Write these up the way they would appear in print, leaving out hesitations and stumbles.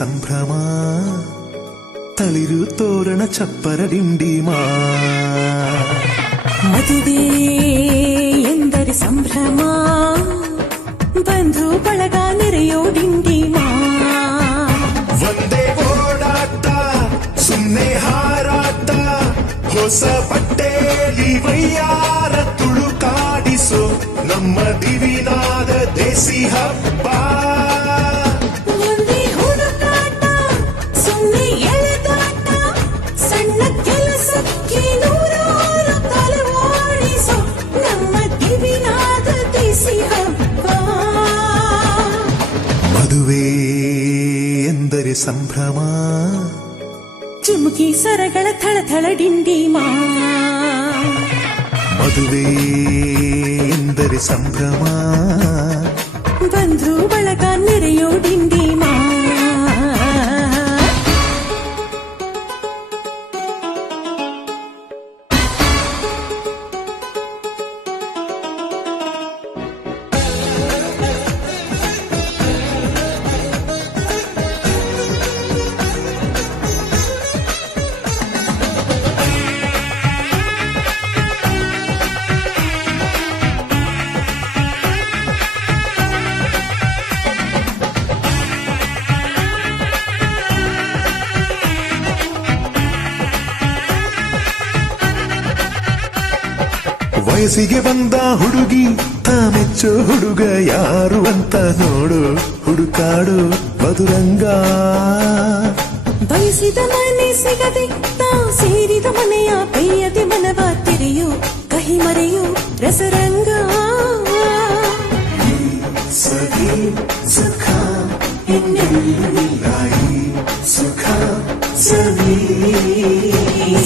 ಸಂಭ್ರಮ ತಳಿರು ತೋರಣ ಚಪ್ಪರ ಡಿಂಡಿಮಾ ಮದುವೆ ಎಂದರೆ ಸಂಭ್ರಮ ಬಂಧು ಬಳಗ ನೆರೆಯೋ ಡಿಂಡಿಮಾ ಒಂದೇ ಓಡಾಟ ಸುಮ್ಮನೆ ಹಾರಾಟ ಹೊಸ ಬಟ್ಟೆಲಿ ವೈಯಾರ ತುಳುಕಾಡಿಸೋ ನಮ್ಮ ದಿವಿನಾದ ದೇಸಿ ಹಬ್ಬ ಒಂದೇ ಹುಡುಕಾಟ ಸುಮ್ಮನೆ ಎಳೆದಾಟ ಸಣ್ಣ ಕೆಲಸಕ್ಕೆ ನೂರಾರು ತಲವಾಡಿಸೋ ನಮ್ಮ ದಿವಿನಾದ ದೇಸಿ ಹಬ್ಬ ಮದುವೆ ಎಂದರೆ ಸಂಭ್ರಮ ಚಿಮುಕಿ ಸರಗಳ ಥಳಥಳ ಡಿಂಡಿಮಾ ಮದುವೆ ಎಂದರೆ ಸಂಭ್ರಮ ಬಂಧು ಬಳಗ ನೆರೆಯೋ ಡಿಂಡಿಮಾ ವಯಸ್ಸಿಗೆ ಬಂದ ಹುಡುಗಿ ತಾಮೆಚ್ಚೋ ಹುಡುಗ ಯಾರು ಅಂತ ನೋಡು ಹುಡುಕಾಡು ಮಧುರಂಗ ಬಯಸಿದ ಮನೆ ಸಿಗದೆ ತಾ ಸೇರಿದ ಮನೆಯ ಪೇಯದೆ ಮನವ ತೆರೆಯೋ ಕಹಿ ಮರೆಯೋ ರಸರಂಗ ಸಖಿ ಸುಖ ಸುಖ ಸವಿ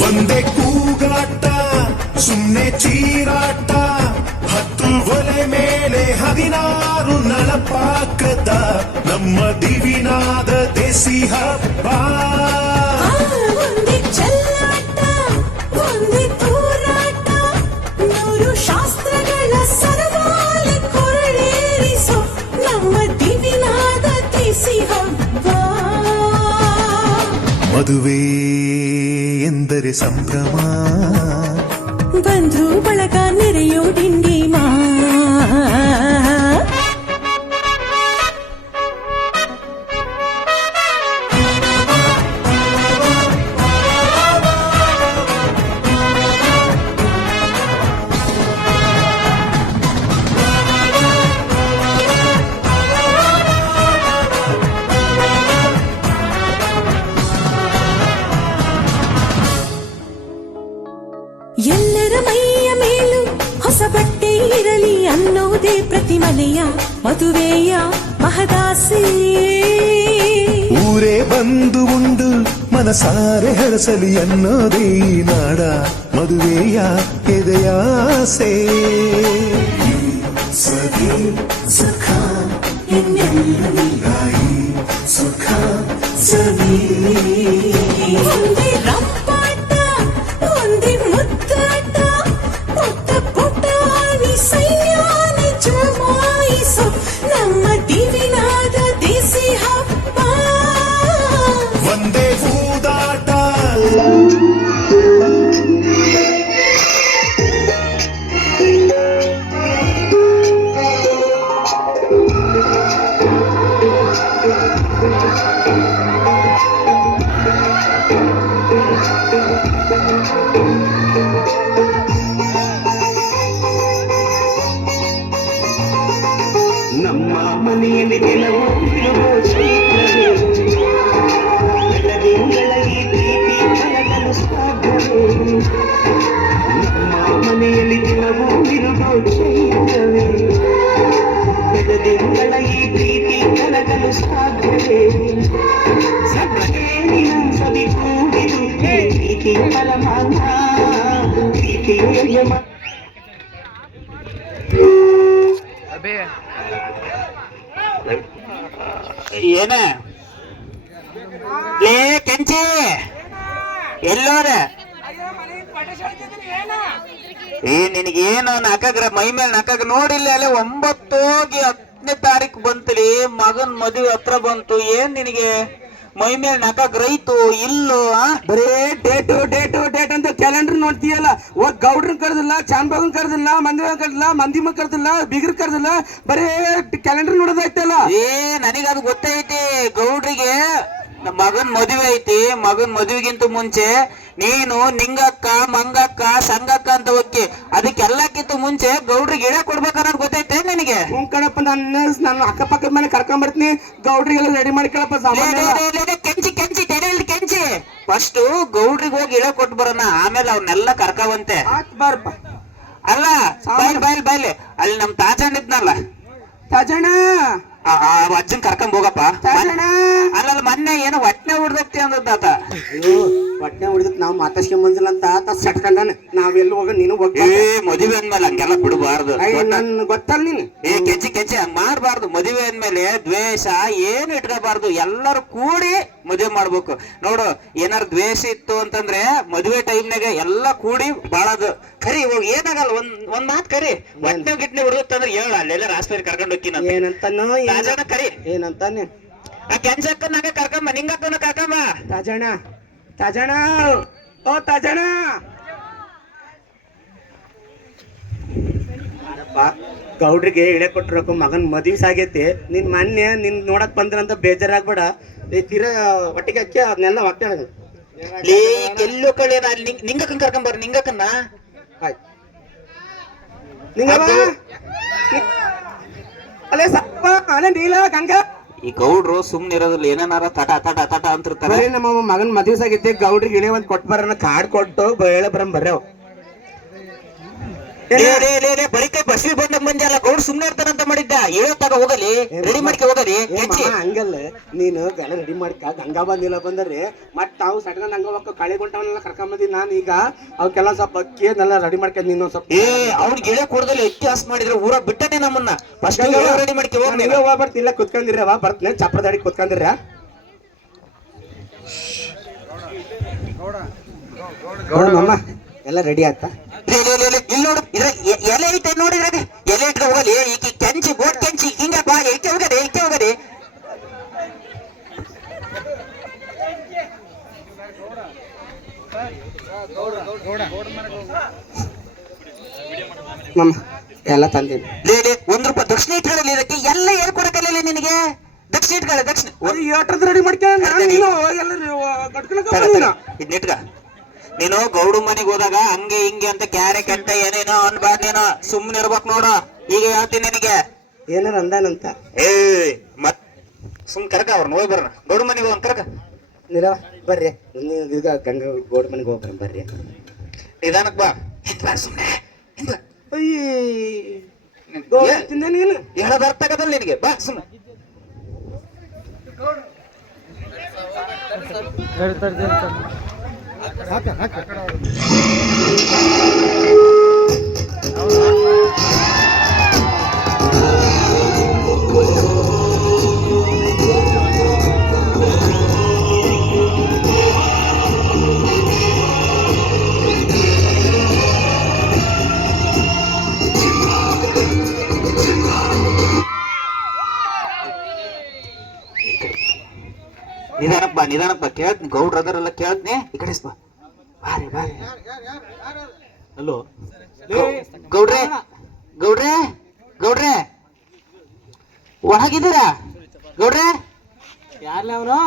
ಒಂದೇ ಕೂಗಾಟ ಸುಮ್ಮನೆ ಚೀರಾಟ ಹತ್ತು ಒಲೆ ಮೇಲೆ 16 ನಳಪಾಕದ ನಮ್ಮ ದಿವಿನಾದ ದೇಸಿ ಹಬ್ಬ ಒಂದೇ ಚೆಲ್ಲಾಟ ಒಂದೇ ತೂರಾಟ 100 ಶಾಸ್ತ್ರಗಳ ಸರಮಾಲೆ ಕೊರಳೇರಿಸೋ ನಮ್ಮ ದಿವಿನಾದ ದೇಸಿ ಹಬ್ಬ ಮದುವೆ ಎಂದರೆ ಸಂಭ್ರಮ ಬಂಧು ಬಳಗ ನೆರೆಯೋ ಡಿಂಡಿಮಾ ಎಲ್ಲರ ಮೈಯ ಮೇಲೂ ಹೊಸ ಬಟ್ಟೆ ಇರಲಿ ಅನ್ನೋದೇ ಪ್ರತಿ ಮನೆಯ ಮದುವೆಯ ಮಹದಾಸೆ ಊರೇ ಬಂದು ಉಂಡು ಮನಸಾರೆ ಹರಸಲಿ ಅನ್ನೋದೇ ನಾಡ ಮದುವೆಯ ಎದೆಯಾಸೆ ಸಖಿ ಸುಖ ಸುಖ ಸವಿ ಒಂದೇ ರಂಪಾಟ ಒಂದೇ ಮುದ್ದಾಟ ಪುಟ್ಟ ಪುಟಾಣಿ ಸೈನ್ಯಾನಿ ಜಮಾಯಿಸೋ ನಮ್ಮ ದಿವಿನಾದ ದೇಸಿ ಹಬ್ಬ ಒಂದೇ ಹೂದಾಟ ನಮ್ಮ ಮನೆಯಲ್ಲಿ ದಿನವೂ ಇರುವ ಶೀಘ್ರವೇ ಬೆಳದಿಂಗಳ ಈ ಪ್ರೀತಿ ಕಳೆಯಲು ಸಾಧ್ಯವೇ ನಮ್ಮ ಮನೆಯಲ್ಲಿ ದಿನವೂ ಇರುವ ಶೀಘ್ರವೇ ಬೆಳದಿಂಗಳ ಈ ಪ್ರೀತಿ ಕಳೆಯಲು ಸಾಧ್ಯವೇ ಸಭೆಯ ಸವಿ ಕೂಡಿದು ಪ್ರೀತಿ ಫಲಮಾನ ಪ್ರೀತಿ ಏನ ಲೇ ಕೆಂಚಿ ಎಲ್ಲೋರ ನಿನಗೇನು ನಾಕಾಗ್ರ ಮೈ ಮೇಲೆ ನಾಕಾಗ ನೋಡಿಲ್ಲ ಅಲ್ಲೇ 9 ಹೋಗಿ 10ನೇ ತಾರೀಕು ಬಂತಲಿ ಮಗನ್ ಮದುವೆ ಹತ್ರ ಬಂತು. ಏನ್ ನಿನಗೆ ಮೈ ಮೇಲೆ ನಕಾಗ್ ರೈತು ಇಲ್ಲೋ ಬರೇ ಡೇಟ್ ಅಂತ ಕ್ಯಾಲೆಂಡರ್ ನೋಡ್ತೀಯಲ್ಲ. ಹೋಗ್ ಗೌಡ್ರನ್ ಕರ್ದಿಲ್ಲ, ಚಾನ್ಬಾಗನ್ ಕರ್ದಿಲ್ಲ, ಮಂದಿಮ ಕರ್ದಿಲ್ಲ, ಬಿಗ್ರ ಕರ್ದಿಲ್ಲ, ಬರೇ ಕ್ಯಾಲೆಂಡರ್ ನೋಡೋದಾಯ್ತಲ್ಲ. ಏ ನನಗದು ಗೊತ್ತೈತಿ. ಗೌಡ್ರಿಗೆ ನಮ್ಮ ಮಗನ್ ಮದುವೆ ಐತಿ. ಮಗನ್ ಮದುವೆಗಿಂತ ಮುಂಚೆ ನೀನು ನಿಂಗಕ್ಕ ಮಂಗಕ್ಕ ಸಂಗಕ್ಕ ಅಂತ ಹೋಗಿ ಅದಕ್ಕೆಲ್ಲಕ್ಕಿಂತ ಮುಂಚೆ ಗೌಡ್ರಿಗೆ ಇಡ ಕೊಡ್ಬೇಕನ್ನೋದು ಗೊತ್ತೈತೆ ನಿನಗೆ? ಹ್ಞೂ ಕಣಪ್ಪ, ನನ್ನ ಅಕ್ಕಪಕ್ಕದ ಮನೆ ಕರ್ಕೊಂಡ್ ಬರ್ತೀನಿ, ಗೌಡ್ರಿಗೆಲ್ಲ ರೆಡಿ ಮಾಡ್ಕೊಳಪ್ಪ ಸಾಮಾನ್ಯ. ಕೆಂಚಿ ಫಸ್ಟ್ ಗೌಡ್ರಿಗೆ ಹೋಗಿ ಇಡ ಕೊಟ್ಟು ಬರೋಣ, ಆಮೇಲೆ ಅವ್ರನ್ನೆಲ್ಲ ಕರ್ಕವಂತೆ. ಬಾರಪ್ಪ. ಅಲ್ಲ ಬಾಯ್ಲಿ ಅಲ್ಲಿ ನಮ್ ತಾಜಣ್ಣ ಇದ್ನಲ್ಲ, ತಾಜಣ್ಣ ಅಜ್ಜನ್ ಕರ್ಕೊಂಡ್ ಹೋಗಪ್ಪ. ತಾಜಣ್ಣ ಅಲ್ಲ ಮೊನ್ನೆ ಏನೋ ಹೊಟ್ಟೆ ಹುಡ್ದೈತಿ ಅಂದದ್ದಾತ. ಹೊಟ್ಟೆ ಹೊಡಿದಕ್ ನಾವು ಮಾತಾಡ್ಸ್ಕೊಂಡ್ ಬಂದಿಲ್ಲ ಅಂತ ಆತ ಸಟ್ಕೊಂಡಾನೆ. ನಾವೆಲ್ಲ ಹೋಗ ನೀನು ಹೋಗ. ಏ ಮದುವೆ ಅಂದ್ಮೇಲೆ ಹಂಗೆಲ್ಲ ಬಿಡಬಾರ್ದು. ನನ್ ಗೊತ್ತಲ್ಲ ನೀನು. ಕೆಂಚಿ ಹಂಗ್ ಮಾಡ್ಬಾರ್ದು. ಮದುವೆ ಅಂದ್ಮೇಲೆ ದ್ವೇಷ ಏನು ಇಟ್ಕೋಬಾರ್ದು. ಎಲ್ಲರೂ ಕೂಡಿ ಮದುವೆ ಮಾಡ್ಬೇಕು. ನೋಡು, ಏನಾರು ದ್ವೇಷ ಇತ್ತು ಅಂತಂದ್ರೆ ಮದುವೆ ಟೈಮ್ನಾಗ ಎಲ್ಲ ಕೂಡಿ ಬಾಳದು. ಕರಿ ಹೋಗಿ ಏನಾಗಲ್ಲ, ಒಂದ್ ಮಾತ್ ಕರಿ. ಹೊಟ್ಟೆ ಗಿಟ್ನೆ ಹುಡುಗತ್ತಂದ್ರೆ ಹೇಳ, ಅಲ್ಲೆಲ್ಲ ರಾಸ್ಪೇರಿ ಕರ್ಕೊಂಡು ಹೋಗ್ತೀನಿ ಏನಂತಾನೋ ಕರಿ. ಏನಂತಾನೆ ಆ ಕೆಂಚಕ್ಕನಾಗ ಕರ್ಕೊಂಬ, ನಿಂಗಕ್ಕನ ಕರ್ಕೊಂಬ. ತಾಜಣ್ಣ ಓ ತಾಜಣ್ಣ. ಗೌಡ್ರಿಗೆ ಇಳೆ ಕೊಟ್ಟಿರೋಕು ಮಗನ್ ಮದ್ವಿ ಸಾಗೈತಿ. ನಿನ್ ಮೊನ್ನೆ ನಿನ್ ನೋಡಕ್ ಬಂದ್ರಂತ ಬೇಜಾರಾಗ್ಬೇಡ. ತೀರಾ ಒಟ್ಟಿಗೆ ಹಚ್ಚಿ ಅದನ್ನೆಲ್ಲ ಹೊಟ್ಟೆ ಎಲ್ಲೋ ಕಳೆ ನಿಂಗಕ್ಕನ್ ಕರ್ಕೊಂಬರ್ರಿ. ನಿಂಗಕ್ಕನ್ನ ಆಯ್ತು. ಅಲ್ಲೇ ಸಪ್ಪ ಅಲ್ಲೇ ನೀಲ ಗಂಗಾ. ಈ ಗೌಡ್ರು ಸುಮ್ನೆ ಇರೋದಿಲ್ಲ, ಏನಾರ ತಟ ಅಂತಿರ್ತಾರೆ. ನಮ್ಮ ಮಗನ್ ಮದ್ವೆ ಸಾಗೈತಿ, ಗೌಡ್ರಿಗೆ ಇಳೆ ಒಂದ್ ಕೊಟ್ಟು ಬರೋಣ, ಕಾರ್ಡ್ ಕೊಟ್ಟು ಹೇಳ ಬರ್ಯಾವ. ಬರೀ ಬಸ್ವಿ ಬಂದಲ್ಲ, ಗೌಡ್ ಸುಮ್ನೆ ಇರ್ತಾರಂತ ಮಾಡಿದ್ದ. ಹೇಳತ್ತಾಗ ಹೋಗಲಿ, ರೆಡಿ ಮಾಡ್ಕೆ ಹೋಗಲಿ. ಹಂಗಲ್ಲ, ನೀನು ಎಲ್ಲ ರೆಡಿ ಮಾಡ್ಕ. ಗಂಗಾ ಬಂದಿಲ್ಲ ಬಂದ್ರಿ ಮತ್ ನಾವು ಸಡ್ಗನ್ ಹಂಗ ಹೋಗ ಕಳೆ ಗುಂಟವನ್ನೆಲ್ಲ ಕರ್ಕೊಂಡ್ ಬಂದಿ. ನಾನು ಈಗ ಅವಕ್ಕೆಲ್ಲ ಸ್ವಲ್ಪ ಅಕ್ಕಿ ಅದನ್ನೆಲ್ಲ ರೆಡಿ ಮಾಡ್ಕೊಂಡ್ ನೀನು ಸ್ವಲ್ಪ. ಅವ್ನಿಗೆ ಗಿಡ ಕೊಡದಲ್ಲಿ ವ್ಯತ್ಯಾಸ ಮಾಡಿದ್ರೆ ಊರ ಬಿಟ್ಟನೆ ನಮ್ಮನ್ನ. ಫಸ್ಟ್ ರೆಡಿ ಮಾಡ್ಕೆ ಬರ್ತಿಲ್ಲ, ಕುತ್ಕೊಂಡಿರ ಬರ್ತನೆ ಚಪ್ರದಾಡಿ ಕುತ್ಕೊಂಡಿರ. ಗೌಡಮ್ಮ ಎಲ್ಲ ರೆಡಿ ಆಯ್ತಾ? ಇಲ್ಲಿ ನೋಡು, ಎಲೆ ಐತೆ ನೋಡಿದ್ರೆ ಎಲೆ ಇಟ್ಕೊಂಡು ಹೋಗಲಿ. ಈಗ ಕೆಂಚಿ ಬೋಟ್ ಕೆಂಚಿ ಹಿಂಗ ಬಾ, ಏಕೆ ಹೋಗದೆ. ಎಲ್ಲ ತಂದೀನಿ. ₹1 ದಕ್ಷಿಣ ಇಟ್ಕೊಳ್ಳಿ. ಇದಕ್ಕೆ ಎಲ್ಲ ಹೇಳ್ಕೊಡಕಲ್ಲ ನಿನಗೆ. ದಕ್ಷಿಣ ಇಟ್ಕೊಳ್ಳಿ, ದಕ್ಷಿಣ ರೆಡಿ ಮಾಡ್ಕೊಂಡು ಇಟ್ಕ. ನೀನು ಗೌಡು ಮನೆಗೆ ಹೋದಾಗ ಹಂಗೆ ಹಿಂಗೆ ಅಂತ ಕ್ಯಾರೆ ಕೆಟ್ಟ ಏನೇನೋ ಅನ್ಬಾರ್ದು. ನೀನು ಸುಮ್ನೆ ಇರ್ಬೇಕು ನೋಡು. ಈಗ ಹೇಳ್ತೀನಿ ನಿನಗೆ. ಏನಾರ ಅಂದಾನಂತ ಮತ್ ಸುಮ್ ಕರ್ಕ ಅವ್ರನ್ನ ಹೋಗಿ ಬರೋಣ. ಗೌಡು ಮನೆಗೆ ಹೋಗ್ ಕರ್ಕ. ಬರ್ರಿ ಈಗ ಗಂಗಾ ಗೌಡ ಮನೆಗೆ ಹೋಗ್ಬರ ಬರ್ರಿ. ನಿಧಾನಕ್ ಬಾ. ಸುಮ್ನೆ ಹೇಳೋದು ಅರ್ಥ ಆಗದಲ್ಲ ನಿನಗೆ. ಬಾ ಸುಮ್ನೆ. ನಿಧಾನಕ್ ಬಾ. ಕೇಳ್ತೀನಿ, ಗೌಡ್ರ ಅದರೆಲ್ಲ ಕೇಳ್ತೀನಿ. ಈ ಕಡೆ ಬಾ. ಬಾರಿ. ಹಲೋ ಗೌಡ್ರೆ ಒಳಗಿದ್ದೀರಾ? ಗೌಡ್ರೆ ಯಾರ್ಲ ಅವನು?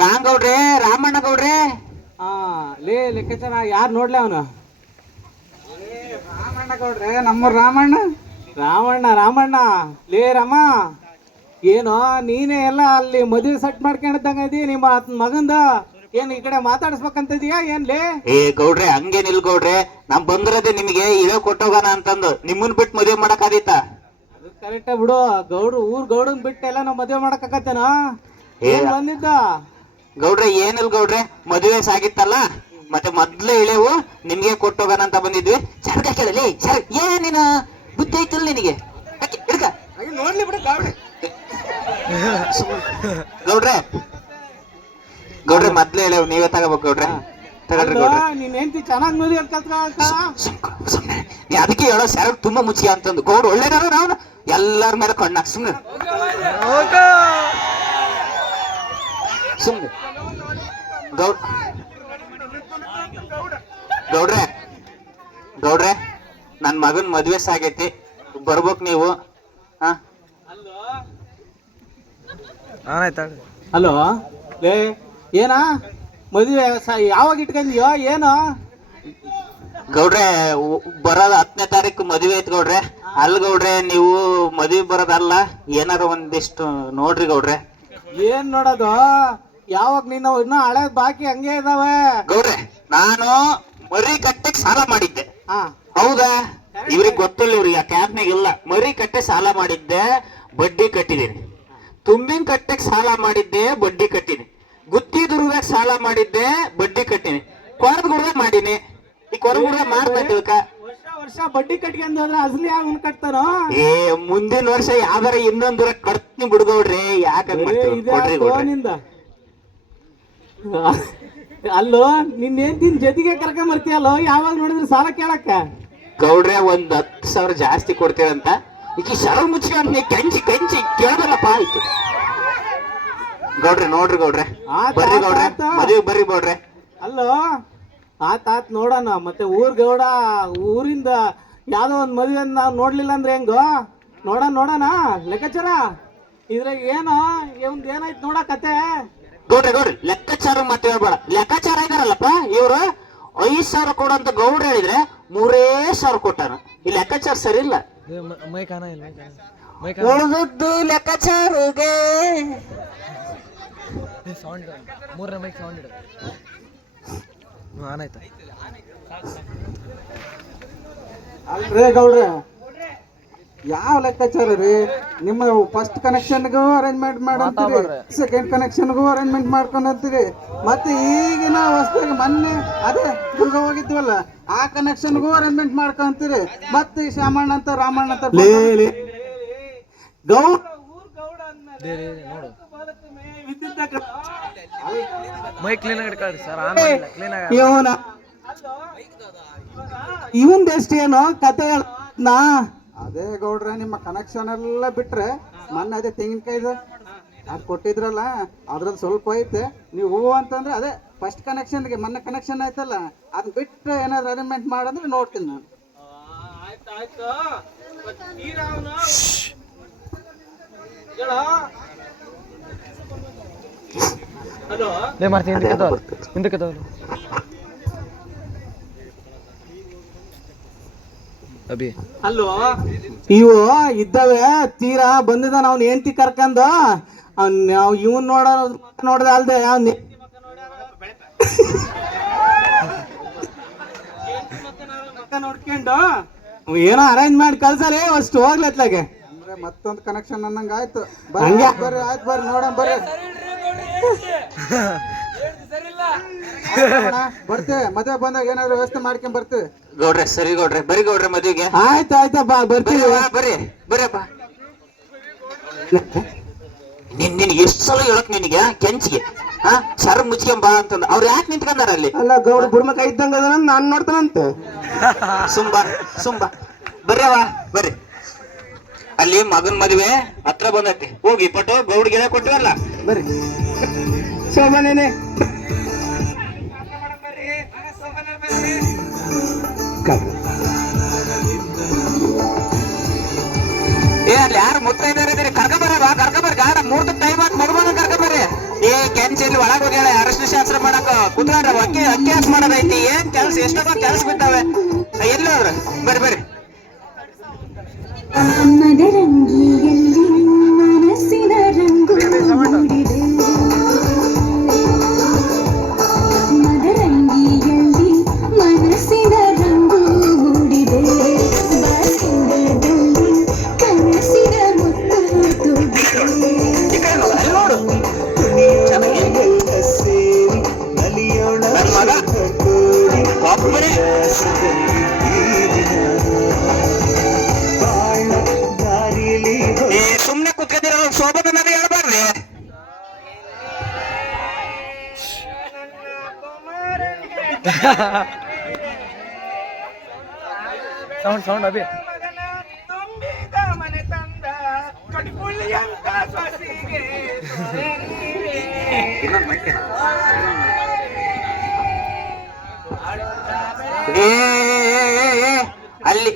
ನಾನ್ ಗೌಡ್ರೆ, ರಾಮಣ್ಣ ಗೌಡ್ರೆ. ಲೆಕ್ಕಾಚಾರ ಯಾರು ನೋಡ್ಲಿ ಅವನು? ರಾಮಣ್ಣ ಗೌಡ್ರೆ, ನಮ್ಮ ರಾಮಣ್ಣ. ಲೇ ರಾಮ, ಏನೋ ನೀನೇ ಎಲ್ಲ ಅಲ್ಲಿ ಮದುವೆ ಸೆಟ್ ಮಾಡ್ಕೊಂಡಿದ್ದಂಗ ಇದೀ. ನಿಮ್ಮ ಮಗಂದ ಏನ್ ಈ ಕಡೆ ಮಾತಾಡಿಸ್ಬೇಕಂತಿದ್ಯಾ ಏನ್ಲೇ? ಗೌಡ್ರೆ ಹಂಗೇನಿಲ್ ಗೌಡ್ರೆ. ನಾನ್ ಬಂದಿರೋದೇ ನಿಮಗೆ ಇಳೋ ಕೊಟ್ಟೋಗೋಣ ಅಂತಂದು. ನಿಮ್ಮನ್ ಬಿಟ್ಟು ಮದುವೆ ಮಾಡಕ್ ಆದಿತ್ತ? ಅದು ಕರೆಕ್ಟ್ ಬಿಡು. ಗೌಡನ್ ಬಿಟ್ಟು ಎಲ್ಲ ನಾವು ಮದುವೆ ಮಾಡಕ್ ಆಗತ್ತೇನೋ? ಏನ್ ಬಂದಿದ್ದ ಗೌಡ್ರೆ? ಏನಿಲ್ ಗೌಡ್ರೆ, ಮದುವೆ ಸಾಗಿತ್ತಲ್ಲ, ಮತ್ತೆ ಮೊದ್ಲೇ ಇಳೆವು ನಿಮ್ಗೆ ಕೊಟ್ಟೋಗೋಣ ಅಂತ ಬಂದಿದ್ವಿ. ಸರ್ಗ ಕೇಳಲಿ ಸರ್, ಏನಿನ ಬುದ್ಧಿ ಐತಿಲ್ಲ ನಿನಗೆ? ನೋಡ್ಲಿ ಬಿಡ ಗೌಡ್ರೆ ಮೊದ್ಲೇ ಇಳೆವು ನೀವೇ ತಗೋಬೇಕು ಗೌಡ್ರೆ. ತಗೊಳ್ರಿ ಗೌಡ್ರೆ. ನೀನ್ ಹೆಂಡತಿ ಚೆನ್ನಾಗಿ ಮದುವೆ ಸುಮ್ನೆ ನೀ ಅದಕ್ಕೆ ಹೇಳೋ ಸೆರಗ್ ತುಂಬಾ ಮುಚ್ಚಿಗೆ ಅಂತಂದು. ಗೌಡ್ರು ಒಳ್ಳೆದಾರ, ನಾವು ಎಲ್ಲಾರ ಮೇಲೆ ಕಣ್ಣಾಕ್ ಸುಮ್ನೆ ಸುಮ್ನೆ ಗೌಡ್ ಗೌಡ್ರೆ ಗೌಡ್ರೆ ನನ್ ಮಗನ್ ಮದ್ವೆ ಸಾಗೈತಿ ಬರ್ಬೇಕ್ ನೀವು. ಹಾ ಹಲೋ ಲೇ ಏನಾ ಮದುವೆ ಯಾವಾಗ ಇಟ್ಕೊಂಡಿಯೋ ಏನು? ಗೌಡ್ರೆ ಬರೋದ್ 10ನೇ ತಾರೀಕು ಮದ್ವೆ ಐತ್ ಗೌಡ್ರೆ. ಅಲ್ ಗೌಡ್ರೆ ನೀವು ಮದ್ವೆ ಬರೋದಲ್ಲ, ಏನಾರ ಒಂದಿಷ್ಟು ನೋಡ್ರಿ ಗೌಡ್ರೆ. ಏನ್ ನೋಡೋದು? ಯಾವಾಗ ನೀನು ಇನ್ನೂ ಹಳೆ ಬಾಕಿ ಹಂಗೆ ಇದಾವೆ. ಗೌಡ್ರೆ ನಾನು ಮರಿ ಕಟ್ಟಕ್ ಸಾಲ ಮಾಡಿದ್ದೆ. ಹಾ ಹೌದಾ? ಇವ್ರಿಗೆ ಗೊತ್ತಿಲ್ಲ, ಇವ್ರಿಗೆ ಆ ಕ್ಯಾಬ್ನಾಗ ಇಲ್ಲ. ಮರಿ ಕಟ್ಟೆ ಸಾಲ ಮಾಡಿದ್ದೆ, ಬಡ್ಡಿ ಕಟ್ಟಿದೀನಿ. ತುಂಬಿನ ಕಟ್ಟೆಗೆ ಸಾಲ ಮಾಡಿದ್ದೆ, ಬಡ್ಡಿ ಕಟ್ಟಿನಿ. ಗುತ್ತಿ ದುರ್ಗದಾಗ ಸಾಲ ಮಾಡಿದ್ದೆ, ಬಡ್ಡಿ ಕಟ್ಟಿನಿ. ಕೊರಗುಡ್ದ ಮಾಡೀನಿ. ಈ ಕೊರಗುಡ್ದ ಮಾಡ್ಬೇಕ. ವರ್ಷ ಬಡ್ಡಿ ಕಟ್ಕೊಂಡು ಹೋದ್ರೆ ಅಸಲಿ ಯಾವ ಕಟ್ತಾನೋ? ಏ ಮುಂದಿನ ವರ್ಷ ಯಾವ್ದಾರ ಇನ್ನೊಂದೂರ ಕಟ್ತೀನಿ ಬಿಡ್ಗೌಡ್ರಿ. ಯಾಕಂತ ಕೊಡ್ರಿ ಗೌಡ್ರೆ. ನಿಂದ ಅಲ್ಲೋ ನಿನ್ನೇನ್ ತಿನ್ ಜೊತೆಗೆ ಕರ್ಕೊಂಡ್ ಬರ್ತೀಯಲ್ಲೋ, ಯಾವಾಗ ನೋಡಿದ್ರೆ ಸಾಲ ಕೇಳಕ್ಕ? ಗೌಡ್ರೆ ಒಂದ್ 10,000 ಜಾಸ್ತಿ ಕೊಡ್ತೀರಂತ ಈಗ ಶರವ್ ಮುಚ್ಕೊಂಡ್ ಕಂಚಿ ಕಂಚಿ ಕೇಳದಲ್ಲಪ್ಪ. ಆಯ್ತು ಗೌಡ್ರೆ, ನೋಡ್ರಿ ಗೌಡ್ರೆ, ಬರ್ರಿ ಗೌಡ್ರೆ, ಮದುವೆ ಬರ್ರಿ ಗೌಡ್ರೆ. ಅಲ್ಲೋ ಆತ್ ನೋಡೋಣ. ಮತ್ತೆ ಗೌಡ ಊರಿಂದ ಯಾವ್ದೋ ಒಂದ್ ಮದುವೆ ನಾವು ನೋಡ್ಲಿಲ್ಲ ಅಂದ್ರೆ ಹೆಂಗೋ? ನೋಡೋಣ ಲೆಕ್ಕಾಚಾರ ಇದ್ರಾಗ ಏನೋ ಇವಂದ್ ಏನಾಯ್ತು ನೋಡ ಕತೆ. ಗೌಡ್ರೆ ಗೌಡ್ರಿ ಲೆಕ್ಕಾಚಾರ ಮತ್ತೆ ಹೇಳ್ಬೇಡ. ಲೆಕ್ಕಾಚಾರ ಇದಾರಲ್ಲಪ್ಪ ಇವ್ರು 5,000 ಕೊಡಂತ ಗೌಡ್ರ ಹೇಳಿದ್ರೆ 3,000 ಕೊಟ್ಟಾನ. ಈ ಲೆಕ್ಕಾಚಾರ ಸರಿ ಇಲ್ಲ. ಉಳಿದದ್ದು ಲೆಕ್ಕಾಚಾರಿಗೆ ಅಲ್ರೇ ಗೌಡ್ರೆ, ಯಾವ ಲೆಕ್ಕಾಚಾರ ರೀ? ನಿಮ್ಮ ಫಸ್ಟ್ ಕನೆಕ್ಷನ್ಗೂ ಅರೇಂಜ್ಮೆಂಟ್ ಮಾಡಂತೀರಿ, ಸೆಕೆಂಡ್ ಕನೆಕ್ಷನ್ಗೂ ಅರೇಂಜ್ಮೆಂಟ್ ಮಾಡ್ಕೊಂಡಂತೀರಿ, ಮತ್ತೆ ಈಗಿನ ಹೊಸದಾಗಿ ಮೊನ್ನೆ ಅದೇ ದುರ್ಗ ಹೋಗಿದ್ವಲ್ಲ ಆ ಕನೆಕ್ಷನ್ಗೂ ಅರೇಂಜ್ಮೆಂಟ್ ಮಾಡ್ಕೊಂತೀರಿ. ಮತ್ತೆ ಈ ಶಾಮಣ್ಣ ಅಂತ ರಾಮಣ್ಣ ಅಂತ ಗೌಡ ಇವನ್ ಎಷ್ಟು ಏನೋ ಕತೆ ನಾ. ಅದೇ ಗೌಡ್ರೆ, ನಿಮ್ಮ ಕನೆಕ್ಷನ್ ಎಲ್ಲ ಬಿಟ್ರೆ ಮೊನ್ನೆ ಅದೇ ತೆಂಗಿನಕಾಯ್ದು ಅದು ಕೊಟ್ಟಿದ್ರಲ್ಲ ಅದ್ರಲ್ಲಿ ಸ್ವಲ್ಪ ಐತೆ. ನೀವು ಹೂ ಅಂತಂದ್ರೆ ಅದೇ ಫಸ್ಟ್ ಕನೆಕ್ಷನ್ಗೆ ಮೊನ್ನೆ ಕನೆಕ್ಷನ್ ಆಯ್ತಲ್ಲ ಅದ್ ಬಿಟ್ರೆ ಏನಾದ್ರು ಅರೇಂಜ್ಮೆಂಟ್ ಮಾಡಂದ್ರೆ ನೋಡ್ತೀನಿ ನಾನು. ಅಲ್ಲೋ ಇವು ಇದ್ದಾವೆ ತೀರಾ ಬಂದಿದ ನಾವು ಹೆಂಡತಿ ಕರ್ಕೊಂಡು ನಾವು ಇವನ್ ನೋಡ್ದೆ ಅಲ್ದೆ ನೋಡ್ಕೊಂಡು ಏನೋ ಅರೇಂಜ್ ಮಾಡಿ ಕಳ್ಸಲ್ಲ ಅಷ್ಟು ಹೋಗ್ಲತ್ಲಾಗೆ. ಅಂದ್ರೆ ಮತ್ತೊಂದು ಕನೆಕ್ಷನ್ ಅನ್ನಂಗ ಆಯ್ತು. ಹಂಗೆ ಬರ್ರಿ, ಆಯ್ತು ಬರ್ರಿ ನೋಡೋಣ ಬರ್ರಿ. ಬರ್ತೇವೆ ಮದುವೆ ಬಂದಾಗ ಏನಾದ್ರು ವ್ಯವಸ್ಥೆ ಮಾಡ್ಕೊಂಡ್ ಬರ್ತೀವಿ ಗೌಡ್ರೆ. ಸರಿ ಗೌಡ್ರೆ, ಬರೀ ಗೌಡ್ರೆ ಮದುವೆಗೆ. ಆಯ್ತಪ್ಪ ಬರ್ತೀವಿ. ಬರ್ರಿಯಪ್ಪ. ನಿನ್ಗೆ ಎಷ್ಟು ಸಲ ಹೇಳಕ್ ನಿನಗೆ ಕೆಂಚಿಗೆ ಶರ ಮುಚ್ಕೊಂಬಾ ಅಂತಂದ. ಅವ್ರು ಯಾಕೆ ನಿಂತ್ಕೊಂಡಾರ ಅಲ್ಲಿ? ಅಲ್ಲ ಗೌಡ ಬುಡ್ಮಕ ಇದ್ದಂಗ ನಾನ್ ನೋಡ್ತಾನಂತ. ಸುಂಬಾ ಬರ್ರವ ಬರ್ರಿ. ಅಲ್ಲಿ ಮಗನ್ ಮದುವೆ ಹತ್ರ ಬಂದೈತಿ, ಹೋಗಿ ಪಟ್ಟು ಗೌಡ್ಗೆ ಕೊಟ್ಟಿವಲ್ಲ ಬರ್ರಿ. ಶೋಭನೇನೆ ಏ ಅಲ್ಲಿ ಯಾರು ಮುತ್ತೈದಾರೆ ಕರ್ಕೊಂಬರ್ರಿ ಗಾಡ ಮೂರ್ತ ಟೈಮ್ ಆತ್ ಮಗಬಂದ ಕರ್ಕೊಂಬರ್ರಿ. ಏ ಕೆಂಚಲ್ಲಿ ಒಳಗ ಹೋಗ್ಯಾಳ ಅರಶಿನ ಶಾಸ್ತ್ರ ಮಾಡಕ ಕುತ್ಕೊಂಡ್ರ ಅಕ್ಕಿ ಹಾಕಿ ಮಾಡೋದೈತಿ. ಏನ್ ಕೆಲ್ಸ ಎಷ್ಟೊಂದು ಕೆಲ್ಸ ಬಿದ್ದಾವೆ. ಎಲ್ಲಿ ಹೋದ್ರ? ಬರ್ರಿ ಮದರಂಗಿಯಲ್ಲಿ ಮನಸ್ಸಿನ ರಂಗು ಮೂಡಿದೆ, ಮದರಂಗಿಯಲ್ಲಿ ಮನಸ್ಸಿನ ರಂಗು ಮೂಡಿದೆ, ಬಾಸಿಂಗದಲ್ಲಿ ಕನಸಿನ ಮುತ್ತು ತೂಗಿದೆ. ನನ್ ಮಗ ಒಬ್ಬನೇ ಸುಮ್ನೆ ಕುತ್ಕೊಂಡಿರೋ ಶೋಭದ ಮೇಲೆ ಹೇಳ್ಬಾರ್ರಿ. ಸೌಂಡ್ ಅಭಿ. ಇನ್ನೊಂದು ಮೈಕ್ ಏ ಅಲ್ಲಿ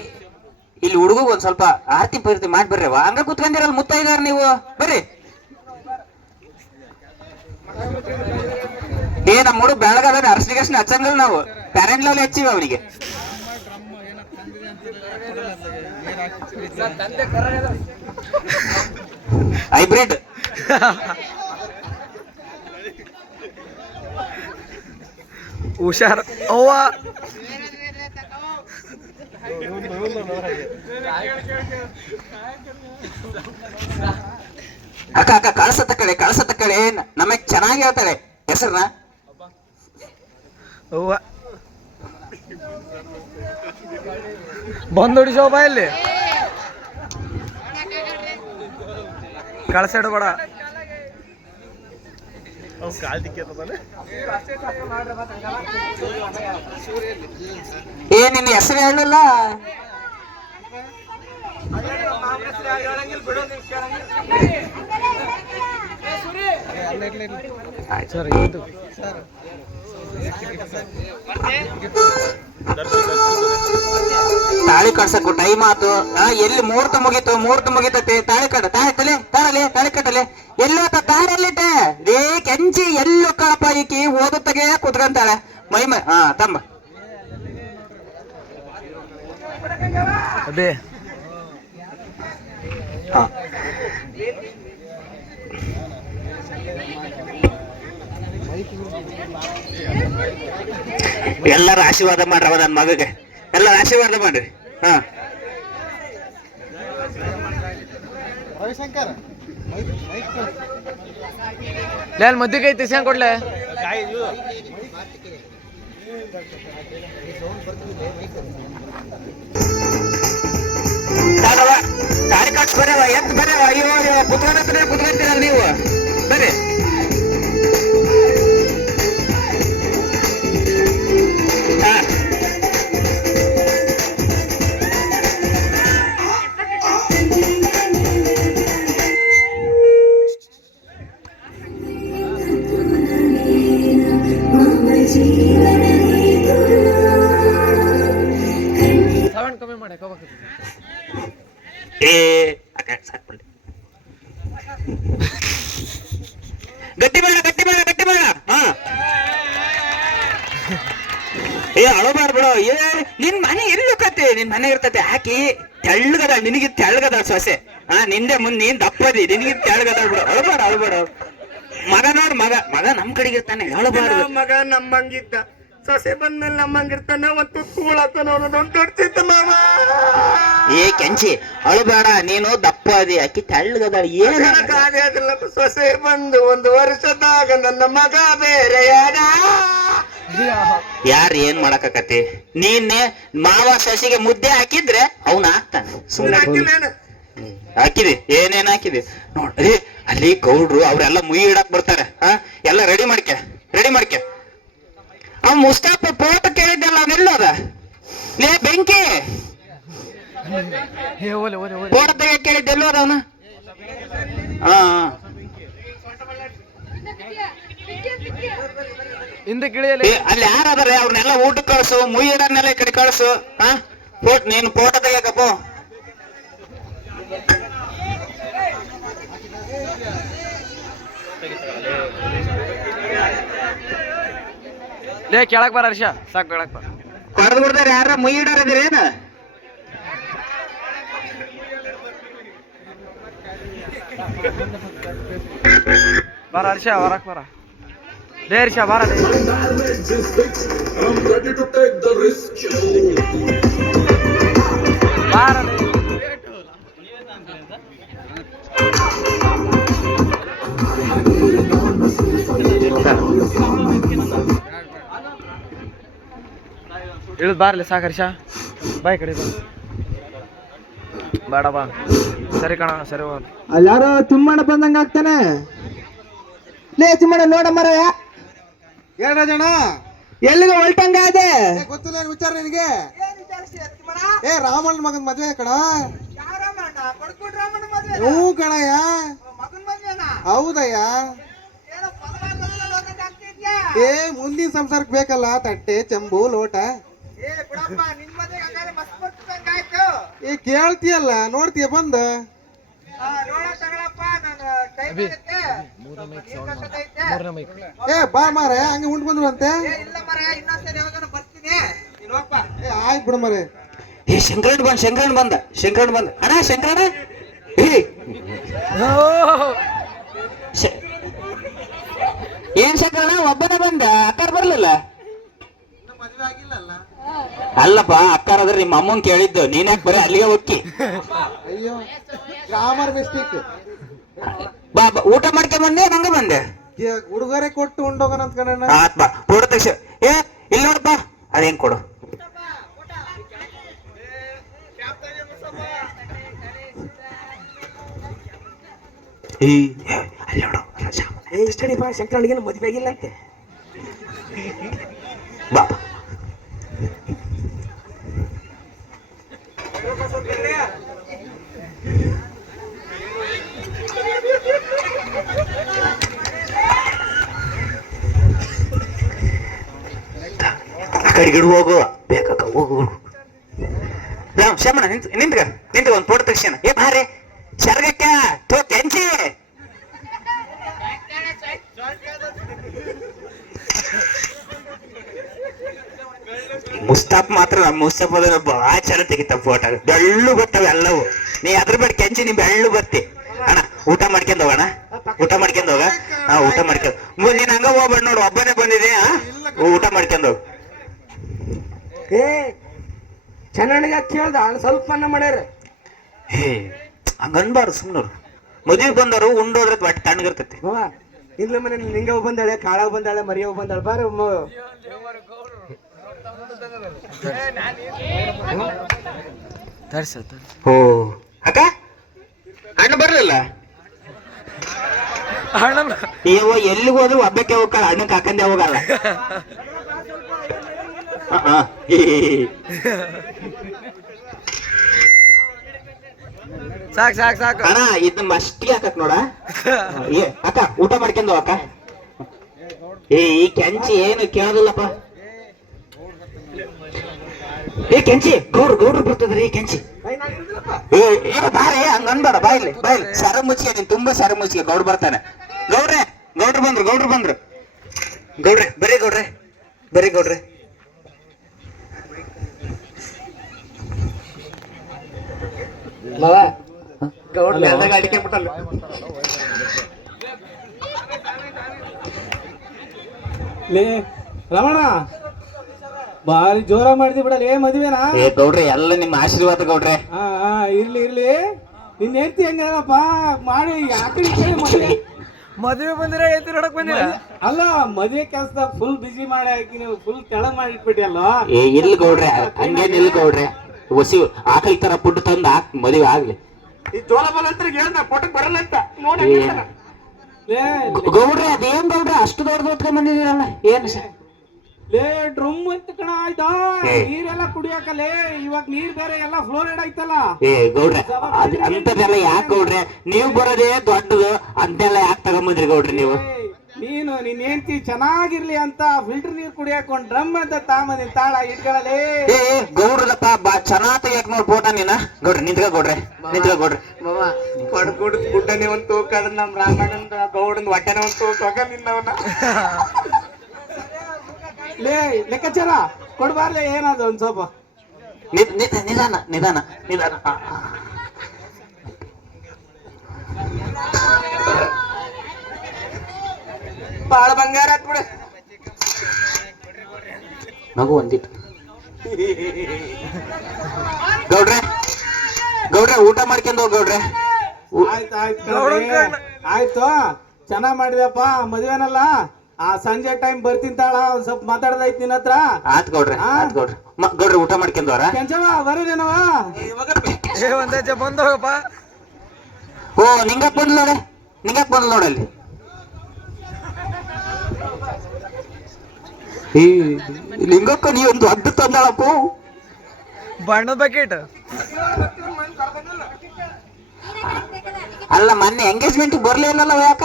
ಇಲ್ಲಿ ಹುಡುಗ ಒಂದ್ ಸ್ವಲ್ಪ ಆರತಿ ಪೂರ್ತಿ ಮಾಡಿ ಬರ್ರಿ ಹಂಗ ಕುತ್ಕೊಂಡಿರಲ್ಲ ಮುತ್ತೈದಾರ ನೀವು ಬರ್ರಿ. ಏ ನಮ್ಮ ಹುಡುಗ ಬೆಳಗಾದ ಅರ್ಶನಿಗರ್ಶನ ಹಚ್ಚಂಗಲ್ಲ ನಾವು ಪ್ಯಾರೆಂಟ್ ಲೆವೆಲ್ ಹಚ್ಚಿವಿ ಅವನಿಗೆ. ಹೈಬ್ರಿಡ್ ಹುಷಾರ್ ಅವ್ವ. ಅಕ್ಕ ಅಕ್ಕ ಕಳ್ಸತ್ತ ಕಡೆ ನಮಗ್ ಚೆನ್ನಾಗಿ ಹೇಳ್ತಾಳೆ ಹೆಸರನ್ನ. ಅವ್ವ ಬಂದ್ ಹೊಡಿಸೋ ಬಾ ಇಲ್ಲಿ ಕಳ್ಸಿಡ್ಬೇಡ. ಏ ನಿನ್ನ ಹೆಸರು ಹೇಳಲ್ಲ. ಸರ್ ತಾಳಿ ಕಟ್ಸಕ್ಕು ಟೈಮ್ ಆತು. ಎಲ್ಲಿ ಮುಹೂರ್ತ ಮುಗಿತತೆ. ತಾಳಿ ತಾಳಿ ತಾಳಿ ಕಟ್ಟಲೆ ಎಲ್ಲೋ ತಾರಲ್ಲಿಟ್ಟೆ ರೇ ಕೆಂಚಿ ಎಲ್ಲೋ ಕಳಪ ಈಕಿ ಓದುತ್ತಗೆ ಕುತ್ಕೊಂತಾಳೆ ಮೈ ತಮ್ಮ ಅದೇ ಎಲ್ಲರ ಆಶೀರ್ವಾದ ಮಾಡ್ರವ ನನ್ನ ಮಗಗೆ. ಎಲ್ಲರ ಆಶೀರ್ವಾದ ಮಾಡ್ರಿ. ಮದ್ದಿಗೆ ಐತಿ ಸ್ಯಾಂಗ್ ಕೊಡ್ಲೆ. ತಾಳಿ ಕಟ್ಸ್ ಬರವ ಎತ್ ಬರವ. ಅಯ್ಯೋ ಕುತ್ಕೊಂತೀರ ನೀವು ಬರ್ರಿ. ಸೌಂಡ್ ಕಮ್ಮಿ ಮಾಡಿ ಗಟ್ಟಿ ಬೇಡ. ಏ ಅಳಬಾರ್ದು ಬಿಡು. ನಿನ್ ಮನೆ ಎಲ್ಲಿ ಹೋಗತ್ತೆ? ನಿನ್ ಮನೆ ಇರ್ತತೆ ಹಾಕಿ ತೆಳ್ಳಗದ. ನಿನಗೆ ತೆಳ್ಳಗದ ಸೊಸೆ. ನಿಂದೆ ಮುಂದೆ ನೀನ್ ದಪ್ಪದಿ. ನಿನಗೆ ತೆಳ್ಳಗದ ಬಿಡು. ಅಳಬಾರ ಮಗ ನೋಡ್ ಮಗ ನಮ್ ಕಡೆಗೆ ಇರ್ತಾನೆ. ಅಳಬಾರ್ದು. ಮಗ ನಮ್ಮಂಗಿದ್ದ ಸೊಸೆ ಬಂದ್ಮೇಲೆ ನಮ್ಮಂಗಿರ್ತಾನ. ಮತ್ತು ಕೂಳಾತನ ದೊಡ್ಡ ಮಾಮ. ಏ ಕೆಂಚಿ ಅಳಬೇಡ. ನೀನು ದಪ್ಪ ಅದಿ ಅಕ್ಕಿ ತೆಳ್ಳಗದ. ಏನಾಗಲ್ಲ. ಸೊಸೆ ಬಂದು 1 ವರ್ಷದಾಗ ನನ್ನ ಮಗ ಬೇರೆ ಯಾರು ಏನ್ ಮಾಡಕತಿ? ನೀನೆ ಮಾವ ಸಸಿಗೆ ಮುದ್ದೆ ಹಾಕಿದ್ರೆ ಅವನ ಹಾಕ್ತಾನೆ. ಸುಮ್ಮನೆ ಹಾಕಿದಿ. ಏನೇನ್ ಹಾಕಿದಿ ನೋಡ್ರಿ. ಅಲ್ಲಿ ಗೌಡ್ರು ಅವ್ರೆಲ್ಲ ಮುಯಿ ಇಡಕ್ ಬರ್ತಾರೆ. ಎಲ್ಲ ರೆಡಿ ಮಾಡ್ಕೆ. ಅವ್ ಮುಸ್ತಾಫ ಫೋಟೋ ಕೇಳಿದ್ದಲ್ಲ ಅವನೆಲ್ಲೋದ? ಲೇ ಬೆಂಕಿ ಫೋಟೋ ತೆಗ ಕೇಳಿದ್ದೆಲ್ಲೋದ ಅವನ? ಅಲ್ಲಿ ಯಾರಾದ್ರೆ ಅವ್ರನ್ನೆಲ್ಲ ಊಟಕ್ಕೆ ಕಳ್ಸು. ಮುಯಿ ಇಡನ್ನೆಲ್ಲ ಈ ಕಡೆ ಕಳ್ಸು. ನೀನು ಫೋಟೋ ತೆಗಿಯಕಪ್ಪ. ಲೇ ಕೆಳಕ್ ಬರ ಹರ್ಷ ಸಾಕು ಕೆಳಕ್ ಬರ. ಕರೆದು ಬಿಡ್ತಾರೆ. ಯಾರ ಮುಯಿ ಇಡಾರದಿರೇನ? ಬರ ಹರ್ಷ ಹೊರಕ್ ಬರ. ಲೇ ಹರ್ಷ ಬರ. ಇಳಿದ್ ಬಾರ್ಲಿ ಸಾಕು ಹರ್ಷ. ಬಾಯ್ ಕಡೆ ಬೇಡ ಬಾ. ಸರಿ ಕಣ ಸರಿ. ಅಲ್ಲಾರೋ ತಿಮ್ಮಣ್ಣ ಬಂದಂಗ ಆಗ್ತಾನೆ. ಲೇ ತಿಮ್ಮಣ್ಣ ನೋಡ ಮರ. ಏನ ಎಲ್ಲಿಗೆ ಹೊಲ್ಟಂಗ ಅದೇ ಗೊತ್ತಿಲ್ಲ ವಿಚಾರ ನಿನಗೆ. ಏ ರಾಮಣ್ಣ ಮಗನ್ ಮದ್ವೆ ಕಣ. ಹ್ಞೂ ಕಣಯ್ಯ. ಹೌದಯ್ಯ. ಏ ಮುಂದಿನ ಸಂಸಾರಕ್ಕೆ ಬೇಕಲ್ಲ ತಟ್ಟೆ ಚಂಬು ಲೋಟ. ಏ ಕೇಳ್ತೀಯಲ್ಲ ನೋಡ್ತೀಯ ಬಂದ. ಏ ಬಾ ಮಾರ ಹಂಗೆ ಉಂಟು ಬಂದ್ರಂತೆ. ಏ ಆಯ್ತು ಬಿಡ ಮಾರೆ. ಏ ಶಂಕರಣ್ಣ ಬಂದ ಅಣ್ಣ ಶಂಕರಣ್ಣ. ಏನ್ ಶಂಕರಣ್ಣ ಒಬ್ಬನೇ ಬಂದ, ಅಕ್ಕಾರ ಬರ್ಲಿಲ್ಲ? ಅಲ್ಲಪ್ಪ ಅಕ್ಕಾರ ಅದ್ರ ನಿಮ್ಮ ಅಮ್ಮನ್ ಕೇಳಿದ್ದು, ನೀನ್ ಯಾಕೆ ಬರೀ ಅಲ್ಲಿಗೆ ಹೋಗಿ? ಅಯ್ಯೋ ಗ್ರಾಮರ್ ಮಿಸ್ಟೇಕ್. ಬಾ ಊಟ ಮಾಡ್ಕೊಂಡ್ ಬಂದೆ, ನಂಗ ಬಂದೆ. ಉಡುಗೊರೆ ಕೊಟ್ಟು ಉಂಡೋಗೋಣ ಅಂತ ಕಣ. ಆತ್ ಬಾ ಕೊಡು ತಕ್ಷಣ. ಏ ಇಲ್ಲ ನೋಡಪ್ಪ ಅದೇನ್ ಕೊಡು. ಏ ಅಲ್ಲಿ ನೋಡು ಶಂಕರನಿಗೇನು ಮದುವೆ ಆಗಿಲ್ಲ ಅಂತೆ. ಬಾ ಕಡೆಗಿಡು ಹೋಗು, ಬೇಕಕ್ಕ ಹೋಗು. ಶಮಣ ನಿಂತ್ಕ ಒಂದು ಫೋಟೋ ತಕ್ಷಣ. ಏ ಬಾರೆ ಶರ್ಗಕ್ಕ ತೋ ಕೆಂಚಿ. ಮುಸ್ತಾಫ್ ಮಾತ್ರ ಮುಸ್ತಾಫ್ ಭಾಳ ಚಂದ ತೆಗಿತ ಫೋಟೋ. ಬೆಳ್ಳು ಬರ್ತಾವೆ ಎಲ್ಲವು. ನೀ ಅದ್ರ ಬೇಡ ಕೆಂಚಿ, ನೀ ಬೆಳ್ಳು ಬರ್ತಿ. ಅಣ್ಣ ಊಟ ಮಾಡ್ಕೊಂಡ್ ಹೋಗೋಣ, ಊಟ ಮಾಡ್ಕೊಂಡ್ ಹೋಗ. ಹಾ ಊಟ ಮಾಡ್ಕೊಂಡ್ ನೀನ್ ಹಂಗ ಹೋಗ್ಬೇಡ ನೋಡು, ಒಬ್ಬನೇ ಬಂದಿದೆ. ಊಟ ಮಾಡ್ಕೊಂಡ್ ಹೋಗ. ಏ ಚೆನ್ನಾಗ ಕೇಳ್ದ ಸ್ವಲ್ಪ ಮಾಡ್ಯಾರ. ಹೇ ಹಂಗನ್ಬಾರ್ದು ಸುಮ್ನವ್ರು. ಮದುವೆ ಬಂದವರು ಉಂಡೋದ್ರೆ ಒಟ್ಟು ತಣ್ಣಗಿರ್ತೈತಿ. ಇಲ್ಲ ಮನೆ ನಿಂಗವ್ ಬಂದಾಳೆ, ಕಾಳವ್ ಬಂದಾಳೆ, ಮರಿಯವ್ ಬಂದಾಳೆ. ಬಾರ ಓ ಅಕ್ಕ ಅಣ್ಣ ಬರ್ಲಿಲ್ಲ? ಇವ ಎಲ್ಲಿಗೆ ಹೋದ್ರು ಒಬ್ಬಕ್ಕೆ ಹೋಗಲ್ಲ, ಅಣ್ಣಕ್ಕೆ ಹಾಕಂದೆ ಹೋಗಲ್ಲ. ಸಾಕು ಅಣ್ಣ ಇದನ್ನ ಅಷ್ಟಿಗೆ ಹಾಕಕ್ ನೋಡ. ಏ ಅಕ್ಕ ಊಟ ಮಾಡ್ಕೊಂಡು ಅಕ್ಕ. ಏ ಈ ಕೆಂಚಿ ಏನು ಕೇಳೋದಿಲ್ಲಪ್ಪ. ಏ ಕೆಂಚಿ ಗೌಡ್ರು ಬರ್ತದ್ರಿ ಕೆಂಚಿ. ಏ ಬಾರೆ ಹಂಗ ಅನ್ಬೇಡ, ಬಾಯಿಲಿ ಸರ ಮುಚ್ಚಿಗೆ, ನೀನ್ ತುಂಬಾ ಸರ ಮುಚ್ಚಿಗೆ. ಗೌಡ್ರು ಬರ್ತಾನೆ. ಗೌಡ್ರು ಬಂದ್ರು. ಬರೀ ಗೌಡ್ರೆ. ಅಡಿಕೆ ಬಿಟ್ಟಲ್ಲ. ಲೇ ರಮಣ ಬಾರಿ ಜೋರ ಮಾಡಿದಿ ಬಿಡಲೇ ಮದುವೆನಾ. ಏ ಗೌಡ್ರೆ ಎಲ್ಲ ನಿಮ್ಮ ಆಶೀರ್ವಾದ ಗೌಡ್ರೆ. ಇರ್ಲಿ ನಿನ್ನ ಹೆಂಡತಿ ಹೆಂಗಪ್ಪ ಮಾಡಿ ಯಾಕಡೆ ಮದುವೆ ಬಂದಿರ ಹೇಳ್ತಿ ನೋಡಕ್ ಬಂದಿರ. ಅಲ್ಲ ಮದುವೆ ಕೆಲ್ಸದಾಗ ಫುಲ್ ಬಿಸಿ ಮಾಡಿ ಹಾಕಿ ನೀವು ಫುಲ್ ತೆಳಗ್ ಮಾಡಿ ಇಟ್ಬಿಟ್ಟಿ ಅಲ್ಲ. ಏ ಇಲ್ಲ ಗೌಡ್ರೆ ಹಂಗೇನಿಲ್ಲ ಗೌಡ್ರೆ. ಹೊಸಿ ಆಕಳಿ ತರ ಪುಡ್ ತಂದು ಹಾಕ್ ಮದುವೆ ಆಗ್ಲಿ. ಈ ಜೋಲ ಬಲಂತ್ರ ಹೇಳ್ದ ಫೋಟೋಕ್ ಬರಲ್ಲ ಅಂತ ನೋಡಿ. ಗೌಡ್ರೆ ಅದೇನ್ ಗೌಡ್ರೆ ಅಷ್ಟು ದೊಡ್ಡದು ಹೊತ್ಕೊಂಡ್ ಬಂದಿದ್ದೀರಲ್ಲ ಏನು ಸರ್? ಲೇ ಡ್ರಮ್ ಅಂತ ಕಣ ಆಯ್ತಾ, ನೀರೆಲ್ಲ ಕುಡಿಯಾಕಲೇ. ಇವಾಗ ನೀರ್ ಬೇರೆ ಎಲ್ಲ ಫ್ಲೋರೈಡ್ ಆಯ್ತಲ್ಲ. ಏ ಗೌಡ್ರೆ ಅಂತದೆಲ್ಲ ಯಾಕೆ ಗೌಡ್ರೆ? ನೀವು ಬರೋದೇ ದೊಡ್ಡದು, ಅಂತೆಲ್ಲ ಯಾಕೆ ತಗೊಂಬಂದ್ರಿ ಗೌಡ್ರೆ ನೀವು? ನೀನು ನಿನ್ ಹೆಂಡತಿ ಚೆನ್ನಾಗಿರ್ಲಿ ಅಂತ ಫಿಲ್ಟರ್ ನೀರ್ ಕುಡಿಯಾಕ ಒಂದ್ ಡ್ರಮ್ ಅಂತ ತಾಮಂದಿನ ತಾಳ ಇಟ್ಕೊಳ್ಳಲೇ. ಏ ಗೌಡ್ರದಪ್ಪ ಚೆನ್ನಾಗ್ ತೆಗಿಯಕ್ ನೋಡ್ ಫೋಟೋ ನೀನ. ಗೌಡ್ರೆ ನಿಂತ್ಕ ಗೌಡ್ರೆ. ಮಾಮ ಕೊಡ್ಗುಡ್ ಗುಡ್ಡನೆ ಒಂದ್ ತೂಕ, ನಮ್ ರಾಮಣ್ಣಂದ ಗೌಡನ್ ಹೊಟ್ಟೆನೆ ಒಂದ್ ತೂಕ ನಿನ್ನವನ್ನ. ಲೇ ಲೆಕ್ಕಾಚಾರ ಕೊಡ್ಬಾರ್ಲೆ ಏನಾದ್ರು ಒಂದ್ ಸ್ವಲ್ಪ. ನಿಧಾನ ಬಾಳ ಬಂಗಾರ ಆತ್ ಬಿಡ. ಮಗು ಒಂದಿಟ್ಟು ಗೌಡ್ರೆ ಊಟ ಮಾಡ್ಕೊಂಡು ಹೋಗ್ ಗೌಡ್ರೆ. ಆಯ್ತು ಚೆನ್ನಾಗ್ ಮಾಡಿದಪ್ಪ ಮದ್ವೆನಲ್ಲ. ಸಂಜೆ ಟೈಮ್ ಬರ್ತೀನಿ ತಾಳ, ಒಂದ್ ಸ್ವಲ್ಪ ಮಾತಾಡ್ದೈತಿ ನಿನ್ನ ಹತ್ರ. ಆತ್ ಗೌಡ್ರೆ ಗೌಡ್ರೆ ಊಟ ಮಾಡ್ಕೊಂಡವ್ರ ಕೆಂಚವ ಬರೋದೇನವ? ಒಂದ್ ಬಂದ್ ಹೋಗಪ್ಪ. ಓ ನಿಂಗಕ್ ಬಂದ್ ನೋಡಲ್ಲಿ. ಈ ಲಿಂಗಕ್ಕ ನೀ ಒಂದು ಅಡ್ಡ ತಂದಾಳಪ್ಪ. ಬಣ್ಣದ ಬಕೆಟ್ ಅಲ್ಲ ಮೊನ್ನೆ ಎಂಗೇಜ್ಮೆಂಟ್ ಬರ್ಲೇ ಇಲ್ಲಲ್ಲ ಯಾಕ?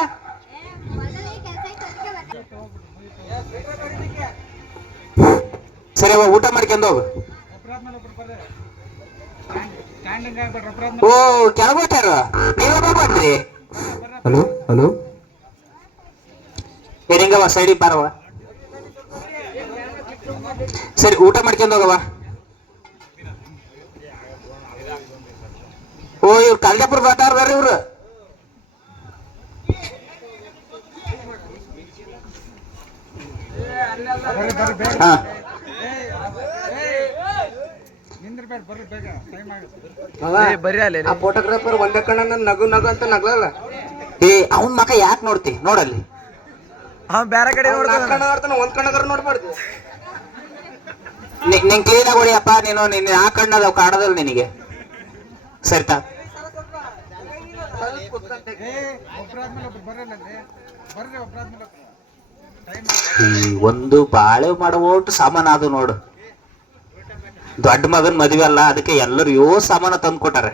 ಸರಿ ಅವ ಊಟ ಮಾಡ್ಕೊಂಡು ಹೋಗು. ಓ ಕೆಳಗೋಟ್ಯಾರ ನೀವೊಬ್ಬ ಬಂದ್ರಿ. ಹಲೋ ಹಲೋ ಏನಿಂಗವ ಸೈಡಿಗೆ ಬಾರವ. ಸರಿ ಊಟ ಮಾಡ್ಕೊಂಡು ಹೋಗವ. ಓ ಇವ್ರು ಕಲ್ದಾಪುರ ಬರ್ತಾರ ಇವ್ರು. ಹಾ ಬರ್ರಿ ಅಲ್ಲಿ ಆ ಫೋಟೋಗ್ರಾಫರ್ ಒಂದೇ ಕಣ್ಣ ನಗು ನಗು ಅಂತ ನಗ್ಲಲ್ಲ. ಏ ಅವನ್ ಮಕ ಯಾಕೆ ನೋಡ್ತಿ ನೋಡಲ್ಲಿ. ಅವ್ನು ಬೇರೆ ಕಡೆ ನೋಡ್ತಾನ. ಕಣ್ಣ ನೋಡ್ತಾನ, ಒಂದ್ ಕಣ್ಣಗಾರ ನೋಡ್ಬಾರ್ದು. ನಿಂಗೆ ಕ್ಲೀನ್ ಆಗಿ ಹೊಡಿಯಪ್ಪ. ನೀನು ನಿನ್ನ ಆ ಕಣ್ಣದ ಕಾಣದಲ್ಲ ನಿನಗೆ. ಸರಿತಾ ಒಂದು ಬಾಳೆ ಮಾಡುವಷ್ಟು ಸಾಮಾನು ಅದು ನೋಡು. ದೊಡ್ಡ ಮಗನ್ ಮದ್ವೆ ಅಲ್ಲ, ಅದಕ್ಕೆ ಎಲ್ಲರೂ ಸಾಮಾನು ತಂದು ಕೊಟ್ಟಾರೆ.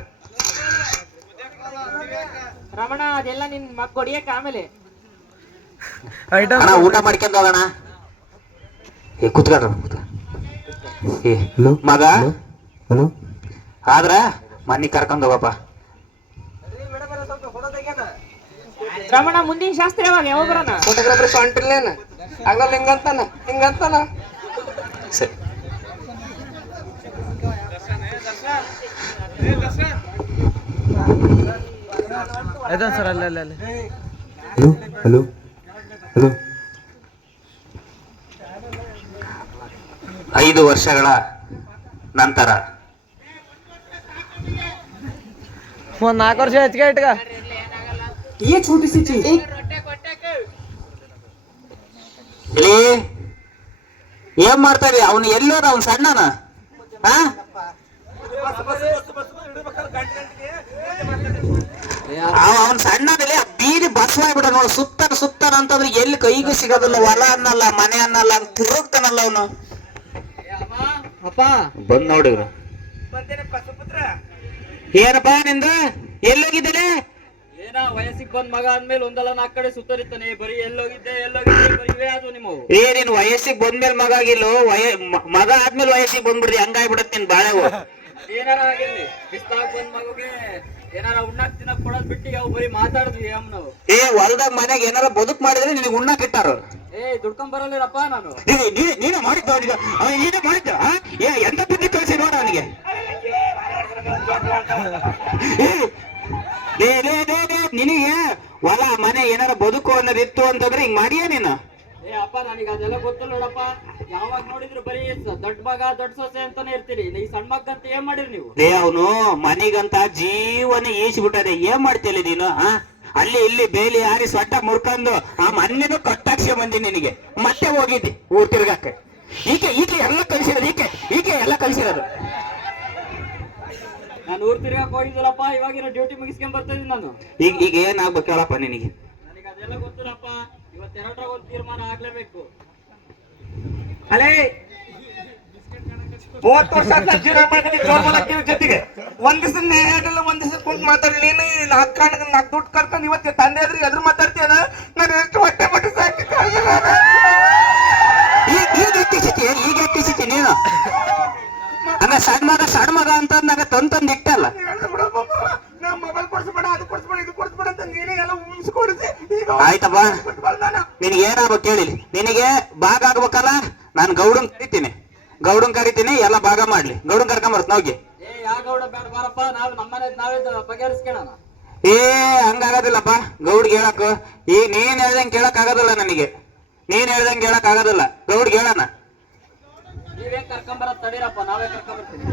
ರಮಣ ಅದೆಲ್ಲ ನಿನ್ ಮಗ್ ಹೊಡಿಯಕ್ಕೆ ಆಮೇಲೆ ಐಟಮ್ ಅಣ್ಣ ಊಟ ಮಾಡ್ಕೊಂಡು ಹೋಗೋಣ. ಏ ಕುತ್ಕೊಳ್ರ ಏ ಮಗ ಆದ್ರ ಮನಿ ಕರ್ಕೊಂಡ್ ಹೋಗಪ್ಪ. ರಮಣ ಮುಂದಿನ ಶಾಸ್ತ್ರ ಯಾವಾಗ ಬರೋಣ? ಫೋಟೋಗ್ರಾಫರ್ ಸೊಂಟಿಲ್ಲೇನ ಆಗಲ್ಲ ಹಿಂಗಂತಾನ ಹಿಂಗಂತಾನ. ಸರಿ ಆಯ್ತಾ ಸರ್ ಅಲ್ಲಿ ಅಲ್ಲಿ ಅಲ್ಲಿ ಹಲೋ ಹಲೋ 5 ವರ್ಷಗಳ ನಂತರ ಒಂದ್ 4 ವರ್ಷ ಹೆಚ್ಚಿಗೆ ಇಟ್ಕ. ಏನ್ ಮಾಡ್ತಾ ಇದೀಯ? ಅವನು ಎಲ್ಲೋದ? ಅವನ್ ಸಣ್ಣನ ಅವನ್ ಸಣ್ಣದಲ್ಲಿ ಬೀದಿ ಬಸವ ಆಗ್ಬಿಟ್ಟ ನೋಡು. ಸುತ್ತನ ಅಂತಂದ್ರೆ ಎಲ್ಲಿ ಕೈಗೂ ಸಿಗೋದಿಲ್ಲ. ಹೊಲ ಅನ್ನಲ್ಲ, ಮನೆ ಅನ್ನಲ್ಲ, ತಿರುಗ್ತಾನಲ್ಲ ಅವನು. ಅಪ್ಪ ಬಂದ್ ನೋಡಿದ್ರು. ಏನಪ್ಪಾ ನಿಂದು? ಎಲ್ಲೋಗಿದ್ದೇನೆ? ಏನ ವಯಸ್ಸಿಗೆ ಬಂದ್ ಮಗ ಅಂದ್ಮೇಲೆ ಒಂದಲ್ಲ 4 ಕಡೆ ಸುತ್ತರಿತಾನೆ. ಬರೀ ಎಲ್ಲೋಗಿದ್ದೆ ಬರೀ ಇವೇ ಅದು ನಿಮ್ಮವು. ನೀನ್ ವಯಸ್ಸಿಗೆ ಬಂದ್ಮೇಲೆ ಮಗ ಆಗಿಲ್ಲೋ, ಮಗ ಆದ್ಮೇಲೆ ವಯಸ್ಸಿಗೆ ಬಂದ್ಬಿಡ್ರಿ. ಹಂಗಾಗ್ಬಿಡತ್ ನಿನ್ ಬಾಳೆವು. ಏನಾರ ಆಗಿರ್ಲಿ, ಬಿಸ್ಲಾಗ್ ಬಂದ್ ಮಗುಗೆ ಏನಾರ ಉಣ್ಣಾಕ್ ತಿನ್ನಕ್ ಕೊಡೋದ್ ಬಿಟ್ಟು ಅವು ಬರೀ ಮಾತಾಡಿದ್ವಿ ನಾವು. ಹೊಲ್ದಾಗ ಮನೆಗೆ ಏನಾರ ಬದುಕ್ ಮಾಡಿದ್ರೆ ನಿನಗೆ ಉಣ್ಣಾಕ್ ಇಟ್ಟಾರು. ದುಡ್ಕೊಂಡ್ ಬರಲ್ಲೇನಪ್ಪ ನಾನು. ನೀನು ಮಾಡಿದ್ದ ನೀನೇ ಮಾಡಿದ್ದ. ಎಂತ ಬುದ್ಧಿ ಕಳಿಸಿ ನೋಡ ಅವನಿಗೆ. ನಿನಗೆ ಹೊಲ ಮನೆ ಏನಾರ ಬದುಕು ಅನ್ನೋದಿತ್ತು ಅಂತಂದ್ರೆ ಹಿಂಗ್ ಮಾಡಿಯ ನೀನು? ಅಪ್ಪ ನನಗೆ ಅದೆಲ್ಲ ಗೊತ್ತಿಲ್ಲ ನೋಡಪ್ಪ. ಯಾವಾಗ ನೋಡಿದ್ರು ಬರೀ ದೊಡ್ಡ ಮಗ ದೊಡ್ಡ ಸೊಸೆ ಅಂತಾನೆ ಇರ್ತೀರಿ. ಈ ಸಣ್ಣ ಮಗ ಅಂತ ಏನ್ ಮಾಡಿರಿ ನೀವು? ಅವನು ಮನೆಗಂತ ಜೀವನ ಈಸ್ಬಿಟ್ಟಾರೆ. ಏನ್ ಮಾಡ್ತಿಲ್ಲ ನೀನು? ಅಲ್ಲಿ ಇಲ್ಲಿ ಬೇಲಿ ಹಾರಿ ಸೊಟ್ಟ ಮುಡ್ಕೊಂಡು ಆ ಮನೆನೂ ಕಟ್ಟಾಕ್ಷ ಬಂದಿ ನಿನಗೆ. ಮತ್ತೆ ಹೋಗಿದ್ದಿ ಊರ್ ತಿರ್ಗಾಕ. ಈಕೆ ಎಲ್ಲ ಕಲ್ಸಿರೋದು. ಈಕೆ ಎಲ್ಲ ಕಲ್ಸಿರೋದು. ನಾನು ಊರ್ ತಿರ್ಗಾಕ್ ಹೋಗಿದ್ದಲ್ಲಪ್ಪ. ಇವಾಗಿನ ಡ್ಯೂಟಿ ಮುಗಿಸ್ಕೊಂಡ್ ಬರ್ತಾ ಇದೀನಿ ನಾನು. ಈಗ ಏನಾಗ್ಬೇಕು ಹೇಳಪ್ಪ ನಿನಗೆ? ನನಗೆ ಅದೆಲ್ಲ ಗೊತ್ತಿಲ್ಲಪ್ಪ. ಇವತ್ತೆರಡರಾಗ ಒಂದು ತೀರ್ಮಾನ ಆಗ್ಲೇಬೇಕು. ಅಲೇ 30 ವರ್ಷ ಜೀವನ ಮಾಡಿದ್ರೆ ಜೊತೆಗೆ ಒಂದ್ ದಿವಸ ನೇರಲ್ಲ, ಒಂದ್ ದಿವಸ ಕುಂತ್ ಮಾತಾಡ್ಲಿ. ನೀನು 4 ದುಡ್ಡು ಕರ್ಕೊಂಡು ಇವತ್ತು ತಂದೆ ಆದ್ರೆ ಎದುರು ಮಾತಾಡ್ತೀಯನ? ನಾನು ಎಷ್ಟು ಹೊಟ್ಟೆ ಮಟ್ಟ ಸಾಕಿ ಈಗ ಎತ್ತಿಸಿತಿ ನೀನು. ಹಂಗ ಸಣ್ಣ ಮಗ ಅಂತಂದಾಗ ತಂದ್ ಇಟ್ಟಲ್ಲ. ಮೊಬೈಲ್ ಕೊಡ್ಸ್ಬೇಡ, ಅದು ಕೊಡ್ಸ್ಬೇಡ, ಇದು ಕೊಡ್ಸ್ಬೇಡ ಅಂತ ನೀನೇ ಎಲ್ಲ ಉಳಿಸ್ಕೊಡಿಸಿ. ಆಯ್ತಪ್ಪ, ನಿನಗೆ ಏನಾಗ್ಬೇಕು ಕೇಳಿ. ನಿನಗೆ ಭಾಗ ಆಗ್ಬೇಕಲ್ಲ. ನಾನು ಗೌಡನ್ ಕರಿತೀನಿ ಎಲ್ಲ ಭಾಗ ಮಾಡ್ಲಿ. ಗೌಡನ್ ಕರ್ಕೊಂಬರ್ತ ಹೋಗಿ. ಯಾವ ಗೌಡ ಬೇಡ ಬಾರಪ್ಪ. ನಮ್ಮನೆ ನಾವೇ ಬಗೆಹರಿಸ್ಕೊಳ್ಳೋಣ. ಹಂಗಾಗೋದಿಲ್ಲಪ್ಪ. ಗೌಡ್ಗೆ ಹೇಳಕ್ ಈಗ ನೀನ್ ಹೇಳ್ದಂಗೆ ಕೇಳಕ್ ಆಗೋದಿಲ್ಲ ನನಗೆ. ನೀನ್ ಹೇಳ್ದಂಗೆ ಕೇಳಕ್ ಆಗೋದಿಲ್ಲ. ಗೌಡ್ಗೆ ಹೇಳೋಣ. ನೀವೇ ಕರ್ಕೊಂಬರತ್ ತಡೀರಪ್ಪ, ನಾವೇ ಕರ್ಕೊಂಬರ್ತೀವಿ.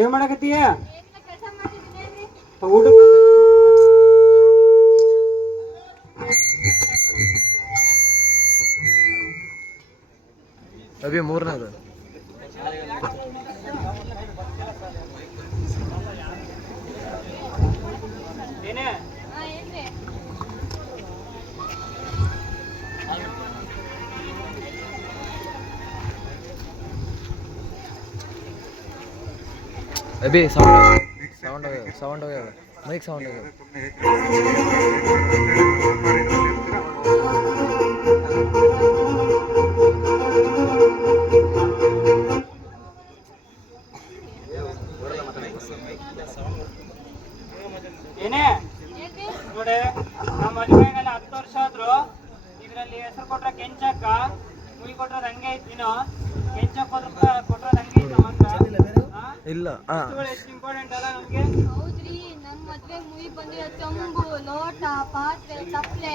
ಏನ್ ಮಾಡಕತ್ತೀಯ? ಊಟ ಅಭಿ 3ನೇದು. ಅಭಿ ಸೌಂಡ್ ಹೋಗ್ಯಾವ ಮೈಕ್ ಸೌಂಡ್ ಹೋಗ್ಯಾವ. ಏನೇ ನೋಡಿ, ನಮ್ಮ ಮದುವೆಗೆಲ್ಲ 10 ವರ್ಷ ಆದ್ರು ಇದರಲ್ಲಿ ಹೆಸರು ಕೊಟ್ರ ಕೆಂಚಕ್ಕ, ಮುಯಿ ಕೊಟ್ರದ ಹಂಗೆ ಐತಿ. ನೀನು ಕೆಂಚಕ್ ಕೊಟ್ರದ ಹಂಗೆ ಐತಿ ನಮ್ಮ ಹತ್ರ. ಇಲ್ಲ ಎಷ್ಟು ಇಂಪಾರ್ಟೆಂಟ್ ಅಲ್ಲ ನಮ್ಗೆ. ಹೌದ್ರಿ, ನನ್ ಮದ್ವೆ ಮುಯಿ ಬಂದಿರೋ ಚಂಬು, ಲೋಟ, ಪಾತ್ರೆ, ತಪ್ಲೆ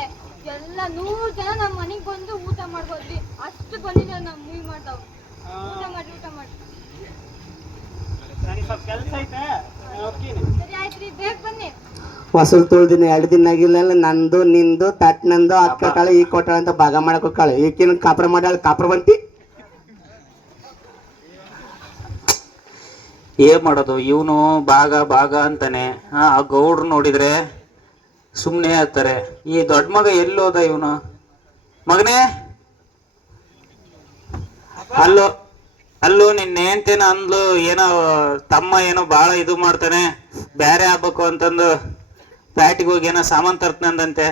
ಎಲ್ಲ 100 ಜನ ನಮ್ಮ ಮನೆಗ್ ಬಂದು ಊಟ ಮಾಡ್ಬೋದ್ರಿ. ಅಷ್ಟು ಬಂದಿಲ್ಲ ನಮ್ ಮುಯಿ ಮಾಡ್ತಾವ್. ಊಟ ಮಾಡಿ ನನಗೆ ಸ್ವಲ್ಪ ಕೆಲಸ ಐತೆ, ಹೋಗ್ತೀನಿ. ಸರಿ ಆಯ್ತ್ರಿ, ಬೇಗ ಬನ್ನಿ. ಹೊಸಲು ತೊಳ್ದಿನ 2 ದಿನ ಆಗಿಲ್ಲ, ನಂದು ನಿಂದು ತಟ್ ನಂದು ಅದ್ ಕೊಟ್ಟಾಳೆ ಈ ಕೊಟ್ಟಾಳೆ ಅಂತ ಭಾಗ ಮಾಡಕ್ ಹೋಗ್ತಾಳೆ. ಈಕಿನ ಕಾಪ್ರ ಮಾಡ್ಯಾಳ, ಕಾಪ್ರ ಬಂತಿ. ಏನ್ ಮಾಡೋದು, ಇವನು ಭಾಗ ಅಂತಾನೆ. ಆ ಗೌಡ್ರು ನೋಡಿದ್ರೆ ಸುಮ್ಮನೆ ಹೇಳ್ತಾರೆ. ಈ ದೊಡ್ಡ ಮಗ ಎಲ್ಲೋದ ಇವನು? ಮಗನೇ, ಅಲ್ಲೂ ನಿನ್ನ ಹೆಂಡ್ತೇನ ಅಂದ್ಲು, ಏನೋ ತಮ್ಮ ಏನೋ ಭಾಳ ಇದು ಮಾಡ್ತಾನೆ, ಬ್ಯಾರೆ ಆಗ್ಬೇಕು ಅಂತಂದು ಪ್ಯಾಟಿಗೆ ಹೋಗಿ ಏನೋ ಸಾಮಾನು ತರ್ತನಂದಂತೆ.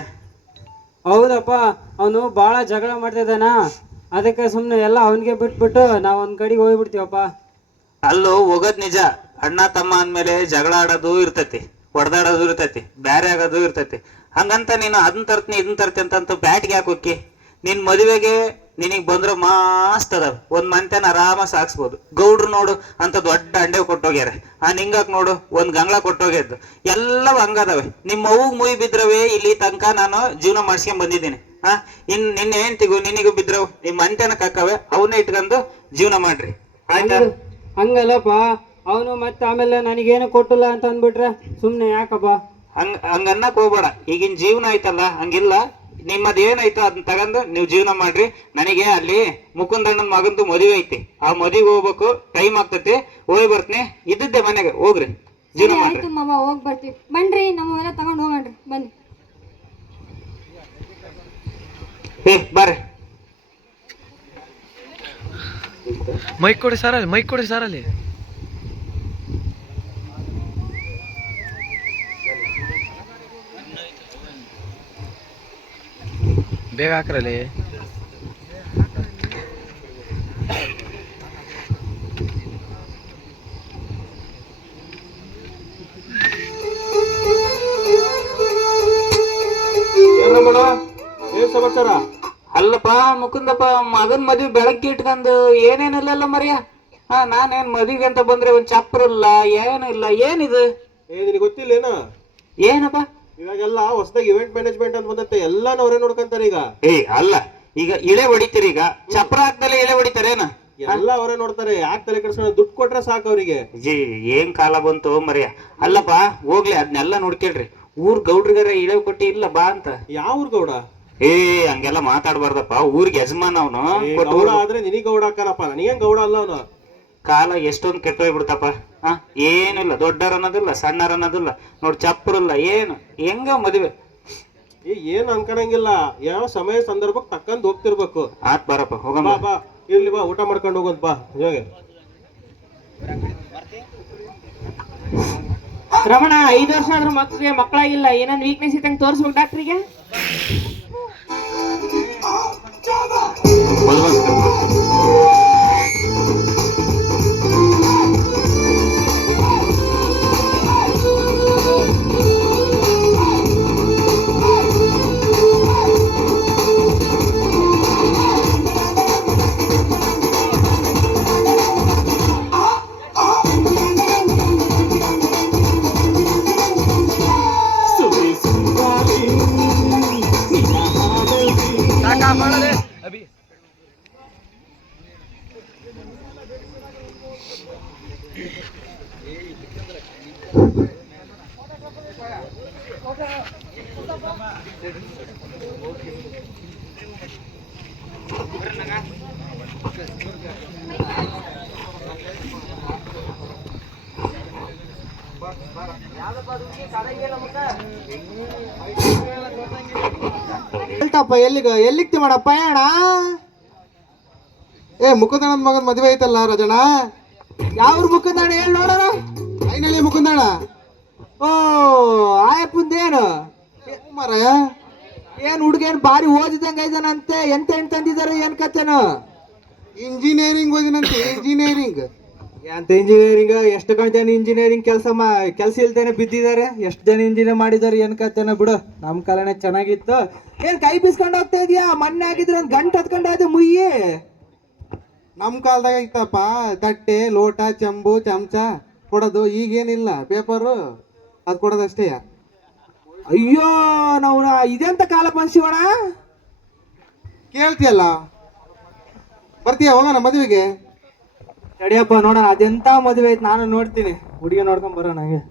ಹೌದಪ್ಪ, ಅವನು ಭಾಳ ಜಗಳ ಮಾಡ್ತಿದ್ದಾನ. ಅದಕ್ಕೆ ಸುಮ್ಮನೆ ಎಲ್ಲ ಅವನಿಗೆ ಬಿಟ್ಬಿಟ್ಟು ನಾವು ಒಂದ್ ಕಡೆಗೆ ಹೋಗ್ಬಿಡ್ತೀವಪ್ಪ. ಅಲ್ಲೂ ಹೋಗೋದ್ ನಿಜ, ಅಣ್ಣ ತಮ್ಮ ಅಂದ್ಮೇಲೆ ಜಗಳ ಆಡೋದು ಇರ್ತೈತಿ, ಹೊಡೆದಾಡೋದು ಇರ್ತೈತಿ, ಬ್ಯಾರೆ ಆಗೋದು ಇರ್ತೈತಿ. ಹಂಗಂತ ನೀನು ಅದನ್ನ ತರ್ತೀನಿ ಇದನ್ನ ತರ್ತೀನಿ ಅಂತ ಬ್ಯಾಟ್ಗೆ ಯಾಕೆ ಹೋಕ್ಕಿ? ನಿನ್ ಮದುವೆಗೆ ನಿನಗ್ ಬಂದ್ರೆ ಮಸ್ತ್ ಅದಾವ, ಒಂದ್ ಮಂತೇನ ಆರಾಮ ಸಾಕ್ಸ್ಬೋದು. ಗೌಡ್ರು ನೋಡು ಅಂತ ದೊಡ್ಡ ಅಂಡೆ ಕೊಟ್ಟೋಗ್ಯಾರ, ನಿಂಗಾಕ್ ನೋಡು ಒಂದ್ ಗಂಗ್ಳ ಕೊಟ್ಟೋಗ್ಯದ್ದು, ಎಲ್ಲವೂ ಹಂಗದಾವೆ. ನಿಮ್ಮ ಅವ್ಗ್ ಮುಯಿ ಬಿದ್ರವೇ ಇಲ್ಲಿ ತನಕ ನಾನು ಜೀವನ ಮಾಡ್ಸ್ಕೊಂಡ್ ಬಂದಿದ್ದೀನಿ. ನಿನ್ನ ಹೆಂಡ್ತಿಗೂ ನಿನಗೂ ಬಿದ್ರವ್, ನಿಮ್ಮ ಅಂತೆನ ಕಾಕವೆ, ಅವನ್ನ ಇಟ್ಕೊಂಡು ಜೀವನ ಮಾಡ್ರಿ, ಆಯ್ತಾ? ಹಂಗಲ್ಲಪ್ಪ, ಅವನು ಮತ್ತೆ ಆಮೇಲೆ ನನಗೇನು ಕೊಟ್ಟಿಲ್ಲ ಅಂತ ಅಂದ್ಬಿಟ್ರೆ ಸುಮ್ಮನೆ ಯಾಕಪ್ಪ? ಹಂಗನ್ನಕ್ ಹೋಗ್ಬೇಡ. ಈಗಿನ ಜೀವನ ಐತಲ್ಲ ಹಂಗಿಲ್ಲ. ನಿಮ್ಮದ್ ಏನೈತೋ ಅದನ್ನ ತಗೊಂಡು ನೀವು ಜೀವನ ಮಾಡ್ರಿ. ನನಗೆ ಅಲ್ಲಿ ಮುಕುಂದಣ್ಣನ ಮಗಂದು ಮದುವೆ ಐತಿ, ಆ ಮದುವೆಗೆ ಹೋಗ್ಬೇಕು, ಟೈಮ್ ಆಗ್ತೈತಿ, ಹೋಗಿ ಬರ್ತೀನಿ. ಇದ್ದಿದ್ದೆ ಮನೆಗೆ, ಹೋಗ್ರಿ ಜೀವನ ಮಾಡ್ರಿ. ಆಯ್ತು ಮಾವ, ಹೋಗ್ ಬರ್ತೀವಿ. ಬನ್ರಿ, ನಮ್ಮವೆಲ್ಲ ತಗೊಂಡ್ ಹೋಗಣ್ರಿ, ಬನ್ನಿ. ಬರ್ರಿ. ಮೈಕ್ ಕೊಡಿ ಸರ್ ಅಲ್ಲಿ. ಬೇಗ ಹಾಕ್ರಲ್ಲಿ. ಏನ್ ಸಮಾಚಾರ? ಅಲ್ಲಪ್ಪ ಮುಕುಂದಪ್ಪ, ಮಗನ್ ಮದ್ವೆ ಬೆಳಗ್ಗೆ ಇಟ್ಕೊಂಡು ಏನೇನಿಲ್ಲ ಮರಿಯ. ನಾನೇನ್ ಮದ್ವಿಗೆ ಅಂತ ಬಂದ್ರೆ ಒಂದ್ ಚಪ್ರ ಇಲ್ಲ, ಏನು ಇಲ್ಲ. ಏನಿದು? ನಿನಗೆ ಗೊತ್ತಿಲ್ಲೇನ? ಏನಪ್ಪ? ಇವಾಗೆಲ್ಲ ಹೊಸದಾಗಿ ಇವೆಂಟ್ ಮ್ಯಾನೇಜ್ಮೆಂಟ್ ಅಂತ ಬಂದತ್ತೆ, ಎಲ್ಲಾನು ಅವರೇ ನೋಡ್ಕೊಂತಾರೆ ಈಗ. ಅಲ್ಲ, ಈಗ ಇಳೆ ಹೊಡಿತೀರಿ, ಈಗ ಚಪ್ರ ಹಾಕ್ದಲ್ಲೇ ಇಳೆ ಹೊಡಿತಾರೇನ? ಎಲ್ಲ ಅವರೇ ನೋಡ್ತಾರೆ, ಯಾಕೆ ತಲೆ ಕೆಡಿಸ್ಕೊಂಡು ದುಡ್ಡು ಕೊಟ್ರೆ ಸಾಕು ಅವ್ರಿಗೆ. ಏನ್ ಕಾಲ ಬಂತು ಮರಿಯ. ಅಲ್ಲಪ್ಪ ಹೋಗ್ಲಿ, ಅದನ್ನೆಲ್ಲ ನೋಡ್ಕೇಳ್ರಿ. ಊರ್ ಗೌಡ್ರಿಗಾರ ಇಳೆ ಕೊಟ್ಟಿ ಇಲ್ಲ ಬಾ ಅಂತ. ಯಾವ ಊರ್ ಗೌಡ? ಹಂಗೆಲ್ಲ ಮಾತಾಡ್ಬಾರ್ದಪ್ಪ, ಊರ್ಗೆ ಯಜಮಾನ್ ಅವನು. ಗೌಡ ಆದ್ರೆ ನಿನಗೆ ಗೌಡ ಹಾಕನಪ್ಪ, ನನಗೇನ್ ಗೌಡ ಅಲ್ಲ ಅವನು. ಕಾಲ ಎಷ್ಟೊಂದು ಕೆಟ್ಟೋಗ್ಬಿಡ್ತಪ್ಪ. ಏನಿಲ್ಲ, ದೊಡ್ಡರ ಅನ್ನೋದಿಲ್ಲ, ಸಣ್ಣರ ಅನ್ನೋದಿಲ್ಲ, ನೋಡ್ ಚಪ್ರಲ್ಲ, ಏನು ಹೆಂಗ ಮದುವೆ. ಏನ್ ಅನ್ಕೊಳಂಗಿಲ್ಲ, ಯಾವ ಸಮಯ ಸಂದರ್ಭಕ್ಕೆ ತಕ್ಕಂತ ಹೋಗ್ತಿರ್ಬೇಕು. ಆತ್ ಬಾರಪ್ಪ, ಹೋಗಮ್ಮ. ಬಾ ಇರ್ಲಿ, ಬಾ ಊಟ ಮಾಡ್ಕೊಂಡು ಹೋಗೋದ್ ಬಾ. ಹೇಗೆ ರಮಣ, 5 ವರ್ಷ ಆದ್ರೂ ಮಕ್ಕಳಾಗಿಲ್ಲ, ಏನನ್ ವೀಕ್ನೆಸ್ ಇದ್ದಂಗೆ ತೋರಿಸ್ಬೇಕು ಡಾಕ್ಟ್ರಿಗೆ. ಅಭಿ ಎಲ್ಲಿಗ್ತಿ ಮಾಡಪ್ಪ ಅಣ್ಣ? ಮುಕುಂದಣ್ಣನ ಮಗನ ಮದುವೆ ಐತಲ್ಲ ರಜಣ. ಯಾವ ಮುಖದಣ್ಣ ಹೇಳಿ ನೋಡೋಣ. ಫೈನಲಿ ಮುಕುಂದಣ್ಣ. ಓ ಆಯಪ್ಪಂದೇನು ಮರ ಏನ್ ಹುಡುಗೇನ್ ಬಾರಿ ಓದಿದಂಗ ಇದಾನಂತೆ. ಎಂತ ತಂದಿದಾರೆ ಏನ್ ಕತೆನು? ಇಂಜಿನಿಯರಿಂಗ್ ಓದಿನಂತೆ. ಇಂಜಿನಿಯರಿಂಗ್ ಎಂತ ಇಂಜಿನಿಯರಿಂಗ್? ಎಷ್ಟು ಜನ ಇಂಜಿನಿಯರಿಂಗ್ ಕೆಲಸ ಇಲ್ದೇನೆ ಬಿದ್ದಿದ್ದಾರೆ. ಎಷ್ಟು ಜನ ಇಂಜಿನಿಯರ್ ಮಾಡಿದಾರೆ ಏನ್ ಕತೆನ ಬಿಡು. ನಮ್ ಕಾಲನೇ ಚೆನ್ನಾಗಿತ್ತು. ಏನ್ ಕೈ ಬೀಸ್ಕೊಂಡು ಹೋಗ್ತಾ ಇದೀಯಾ? ಮೊನ್ನೆ ಆಗಿದ್ರೆ ಒಂದ್ ಗಂಟೆ ಹತ್ಕೊಂಡಾಯ್ತು ಮುಯ್ಯಿ. ನಮ್ ಕಾಲದಾಗ ಇತ್ತಪ್ಪ ತಟ್ಟೆ ಲೋಟ ಚಂಬು ಚಮಚ ಕೊಡೋದು. ಈಗೇನಿಲ್ಲ, ಪೇಪರು ಅದು ಕೊಡೋದಷ್ಟೇ. ಅಯ್ಯೋ ನಾವು ಇದೆಂತ ಕಾಲ ಬಂದ್ಸಿವಣ. ಕೇಳ್ತಿಯಲ್ಲ, ಬರ್ತೀಯ? ಹೋಗೋಣ ಮದುವೆಗೆ. ನಡಿಯಪ್ಪ ನೋಡೋಣ ಅದೆಂತ ಮದುವೆ ಐತಿ. ನಾನು ನೋಡ್ತೀನಿ, ಹುಡುಗಿ ನೋಡ್ಕೊಂಡ್ ಬರೋಣ ನಂಗೆ.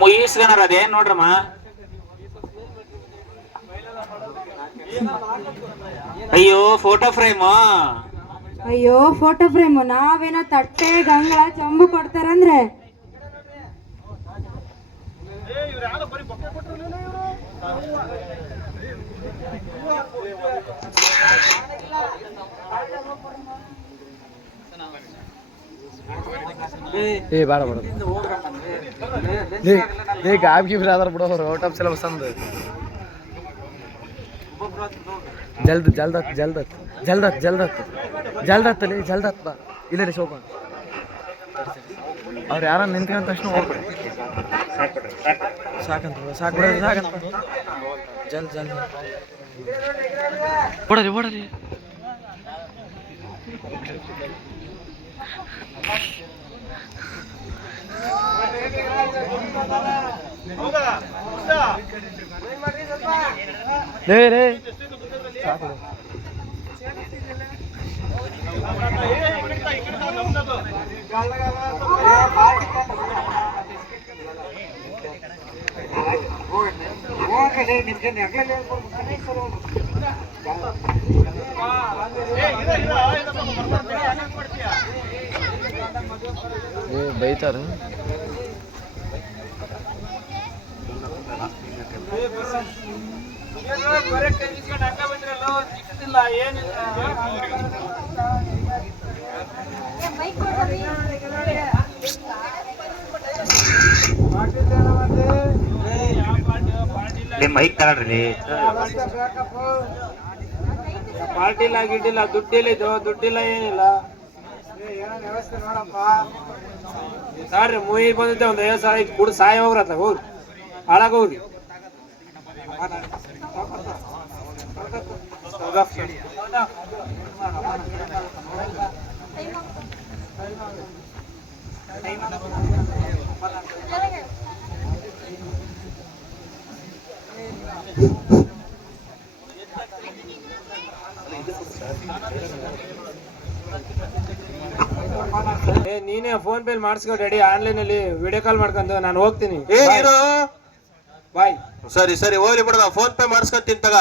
ಮುಗಿಸ್ಕಣರ ಅದೇನ್ ನೋಡ್ರಮ್ಮ. ಅಯ್ಯೋ ಫೋಟೋ ಫ್ರೇಮ್. ಅಯ್ಯೋ ಫೋಟೋ ಫ್ರೇಮ್ ನಾವೇನೋ ತಟ್ಟೆ ಗಂಗಳ ಚಂಬು ಕೊಡ್ತಾರಂದ್ರೆ ಏ ಬೇಡ ಬೇಡ ನೀ ಗಾಬ್ಗಿ ಬ್ರಾದರ್ ಬಿಡೋ ಔಟ್ ಆಫ್ ಸಿಲೆಬಸ್ ಅಂದು. ಜಲ್ದ್ ಜಲ್ದತ್ ಜಲ್ದತ್ ಜಲ್ದತ್ ಜಲ್ದತ್ ಜಲ್ದತ್ತಲ್ಲಿ ಜಲ್ದತ್ ಬಾ. ಇಲ್ಲ ರೀ ಶೋಭಾ ಅವ್ರು ಯಾರ ನಿಂತ್ಕೊಂಡ ತಕ್ಷಣ ಹೋಗ್ಬಿಡಿ. ಸಾಕಂತ ಸಾಕು ಸಾಕಂತ ಜಲ್ದ್ ಜಲ್ದ್ ಓಡರಿ ಓಡರಿ. ರೇ ಸಾಕು ಬೈತಾರ. ಮೈಕ್ ತಗೊಳ್ರಿ. ಪಾರ್ಟಿ ಇಲ್ಲ ಗಿಡ್ಡಿಲ್ಲ ದುಡ್ಡಿಲ್ಲ ದುಡ್ಡಿಲ್ಲ ಏನಿಲ್ಲ. ಸಾರಿ ಮೂವಿ ಬಂದಿದ್ದೆ ಒಂದು 50 ಸಾವಿರ ಐತಿ ಕೂಡ ಸಾಯ ಹೋಗ್ರತ್ತ ಹೋಗ್ರಿ ಹಾಳಾಗ ಹೋಗ್ರಿ. ನೀನೇ ಫೋನ್ ಪೇ ಮಾಡಿಸ್ಕೊ ಡ್ಯಾಡಿ. ಆನ್ಲೈನ್ ಅಲ್ಲಿ ವಿಡಿಯೋ ಕಾಲ್ ಮಾಡ್ಕೊಂಡು ನಾನು ಹೋಗ್ತೀನಿ. ಬಾಯ್. ಸರಿ ಸರಿ ಹೋಗ್ಲಿ ಬಿಡ, ಫೋನ್ ಪೇ ಮಾಡಿಸ್ಕೊಂತೀನಿ ತಗ.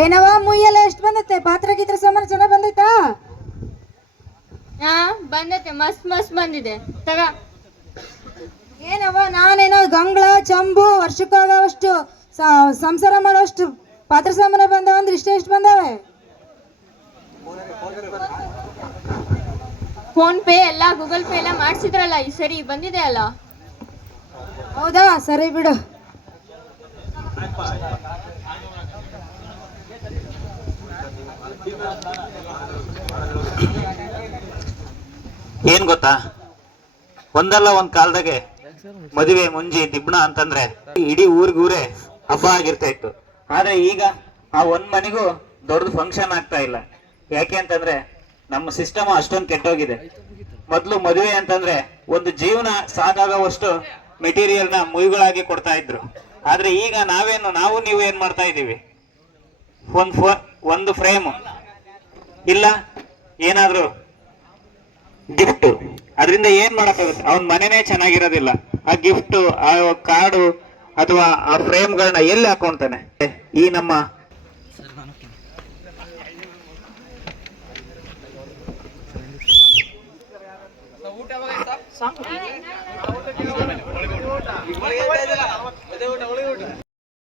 ಏನವ ಮುಯ್ಯೆಲ್ಲ ಎಷ್ಟು ಬಂದೈತೆ? ಪಾತ್ರ ಗೀತ್ರ ಸಾಮಾನು ಚೆನ್ನಾಗ್ ಬಂದೈತಾ? ಹಾ ಬಂದೈತೆ, ಮಸ್ತ್ ಮಸ್ತ್ ಬಂದಿದೆ ತಗ. ಏನವ ನಾನೇನೋ ಗಂಗಳ ಚಂಬು ವರ್ಷಕ್ಕಾಗವಷ್ಟು ಸಂಸಾರ ಮಾಡೋಷ್ಟು ಪಾತ್ರ ಸಾಮಾನು ಬಂದಾವ ಅಂದ್ರೆ ಇಷ್ಟ ಬಂದಾವೆ. ಫೋನ್ ಪೇ ಎಲ್ಲ ಗೂಗಲ್ ಪೇ ಎಲ್ಲ ಮಾಡ್ಸಿದ್ರಲ್ಲ ಈ ಸರಿ ಬಂದಿದೆ ಅಲ್ಲ. ಹೌದಾ, ಸರಿ ಬಿಡು. ಏನ್ ಗೊತ್ತಾ, ಒಂದಲ್ಲ ಒಂದ್ ಕಾಲದಾಗೆ ಮದುವೆ ಮುಂಜಿ ದಿಬ್ಬಣ ಅಂತಂದ್ರೆ ಇಡೀ ಊರಿಗೂರೇ ಹಬ್ಬ ಆಗಿರ್ತಾ ಇತ್ತು. ಆದ್ರೆ ಈಗ ಆ ಒಂದ್ ಮನೆಗೂ ದೊಡ್ಡ ಫಂಕ್ಷನ್ ಆಗ್ತಾ ಇಲ್ಲ. ಯಾಕೆ ಅಂತಂದ್ರೆ ನಮ್ಮ ಸಿಸ್ಟಮ್ ಅಷ್ಟೊಂದು ಕೆಟ್ಟೋಗಿದೆ. ಮೊದ್ಲು ಮದುವೆ ಅಂತಂದ್ರೆ ಒಂದು ಜೀವನ ಸಾಕಾಗುವಷ್ಟು ಮೆಟೀರಿಯಲ್ ನ ಮುಯ್ಗಳಾಗಿ ಕೊಡ್ತಾ ಇದ್ರು. ಆದ್ರೆ ಈಗ ನಾವು ನೀವು ಏನ್ ಮಾಡ್ತಾ ಇದೀವಿ, ಒಂದು ಫ್ರೇಮ್ ಇಲ್ಲ ಏನಾದ್ರು ಗಿಫ್ಟ್, ಅದರಿಂದ ಏನ್ ಮಾಡಕ್ಕಾಗುತ್ತೆ? ಅವನ್ ಮನೆನೇ ಚೆನ್ನಾಗಿರೋದಿಲ್ಲ, ಆ ಗಿಫ್ಟ್, ಆ ಕಾರ್ಡು ಅಥವಾ ಆ ಫ್ರೇಮ್ಗಳನ್ನ ಎಲ್ಲಿ ಹಾಕೊಂತಾನೆ? ಈ ನಮ್ಮ ಊಟ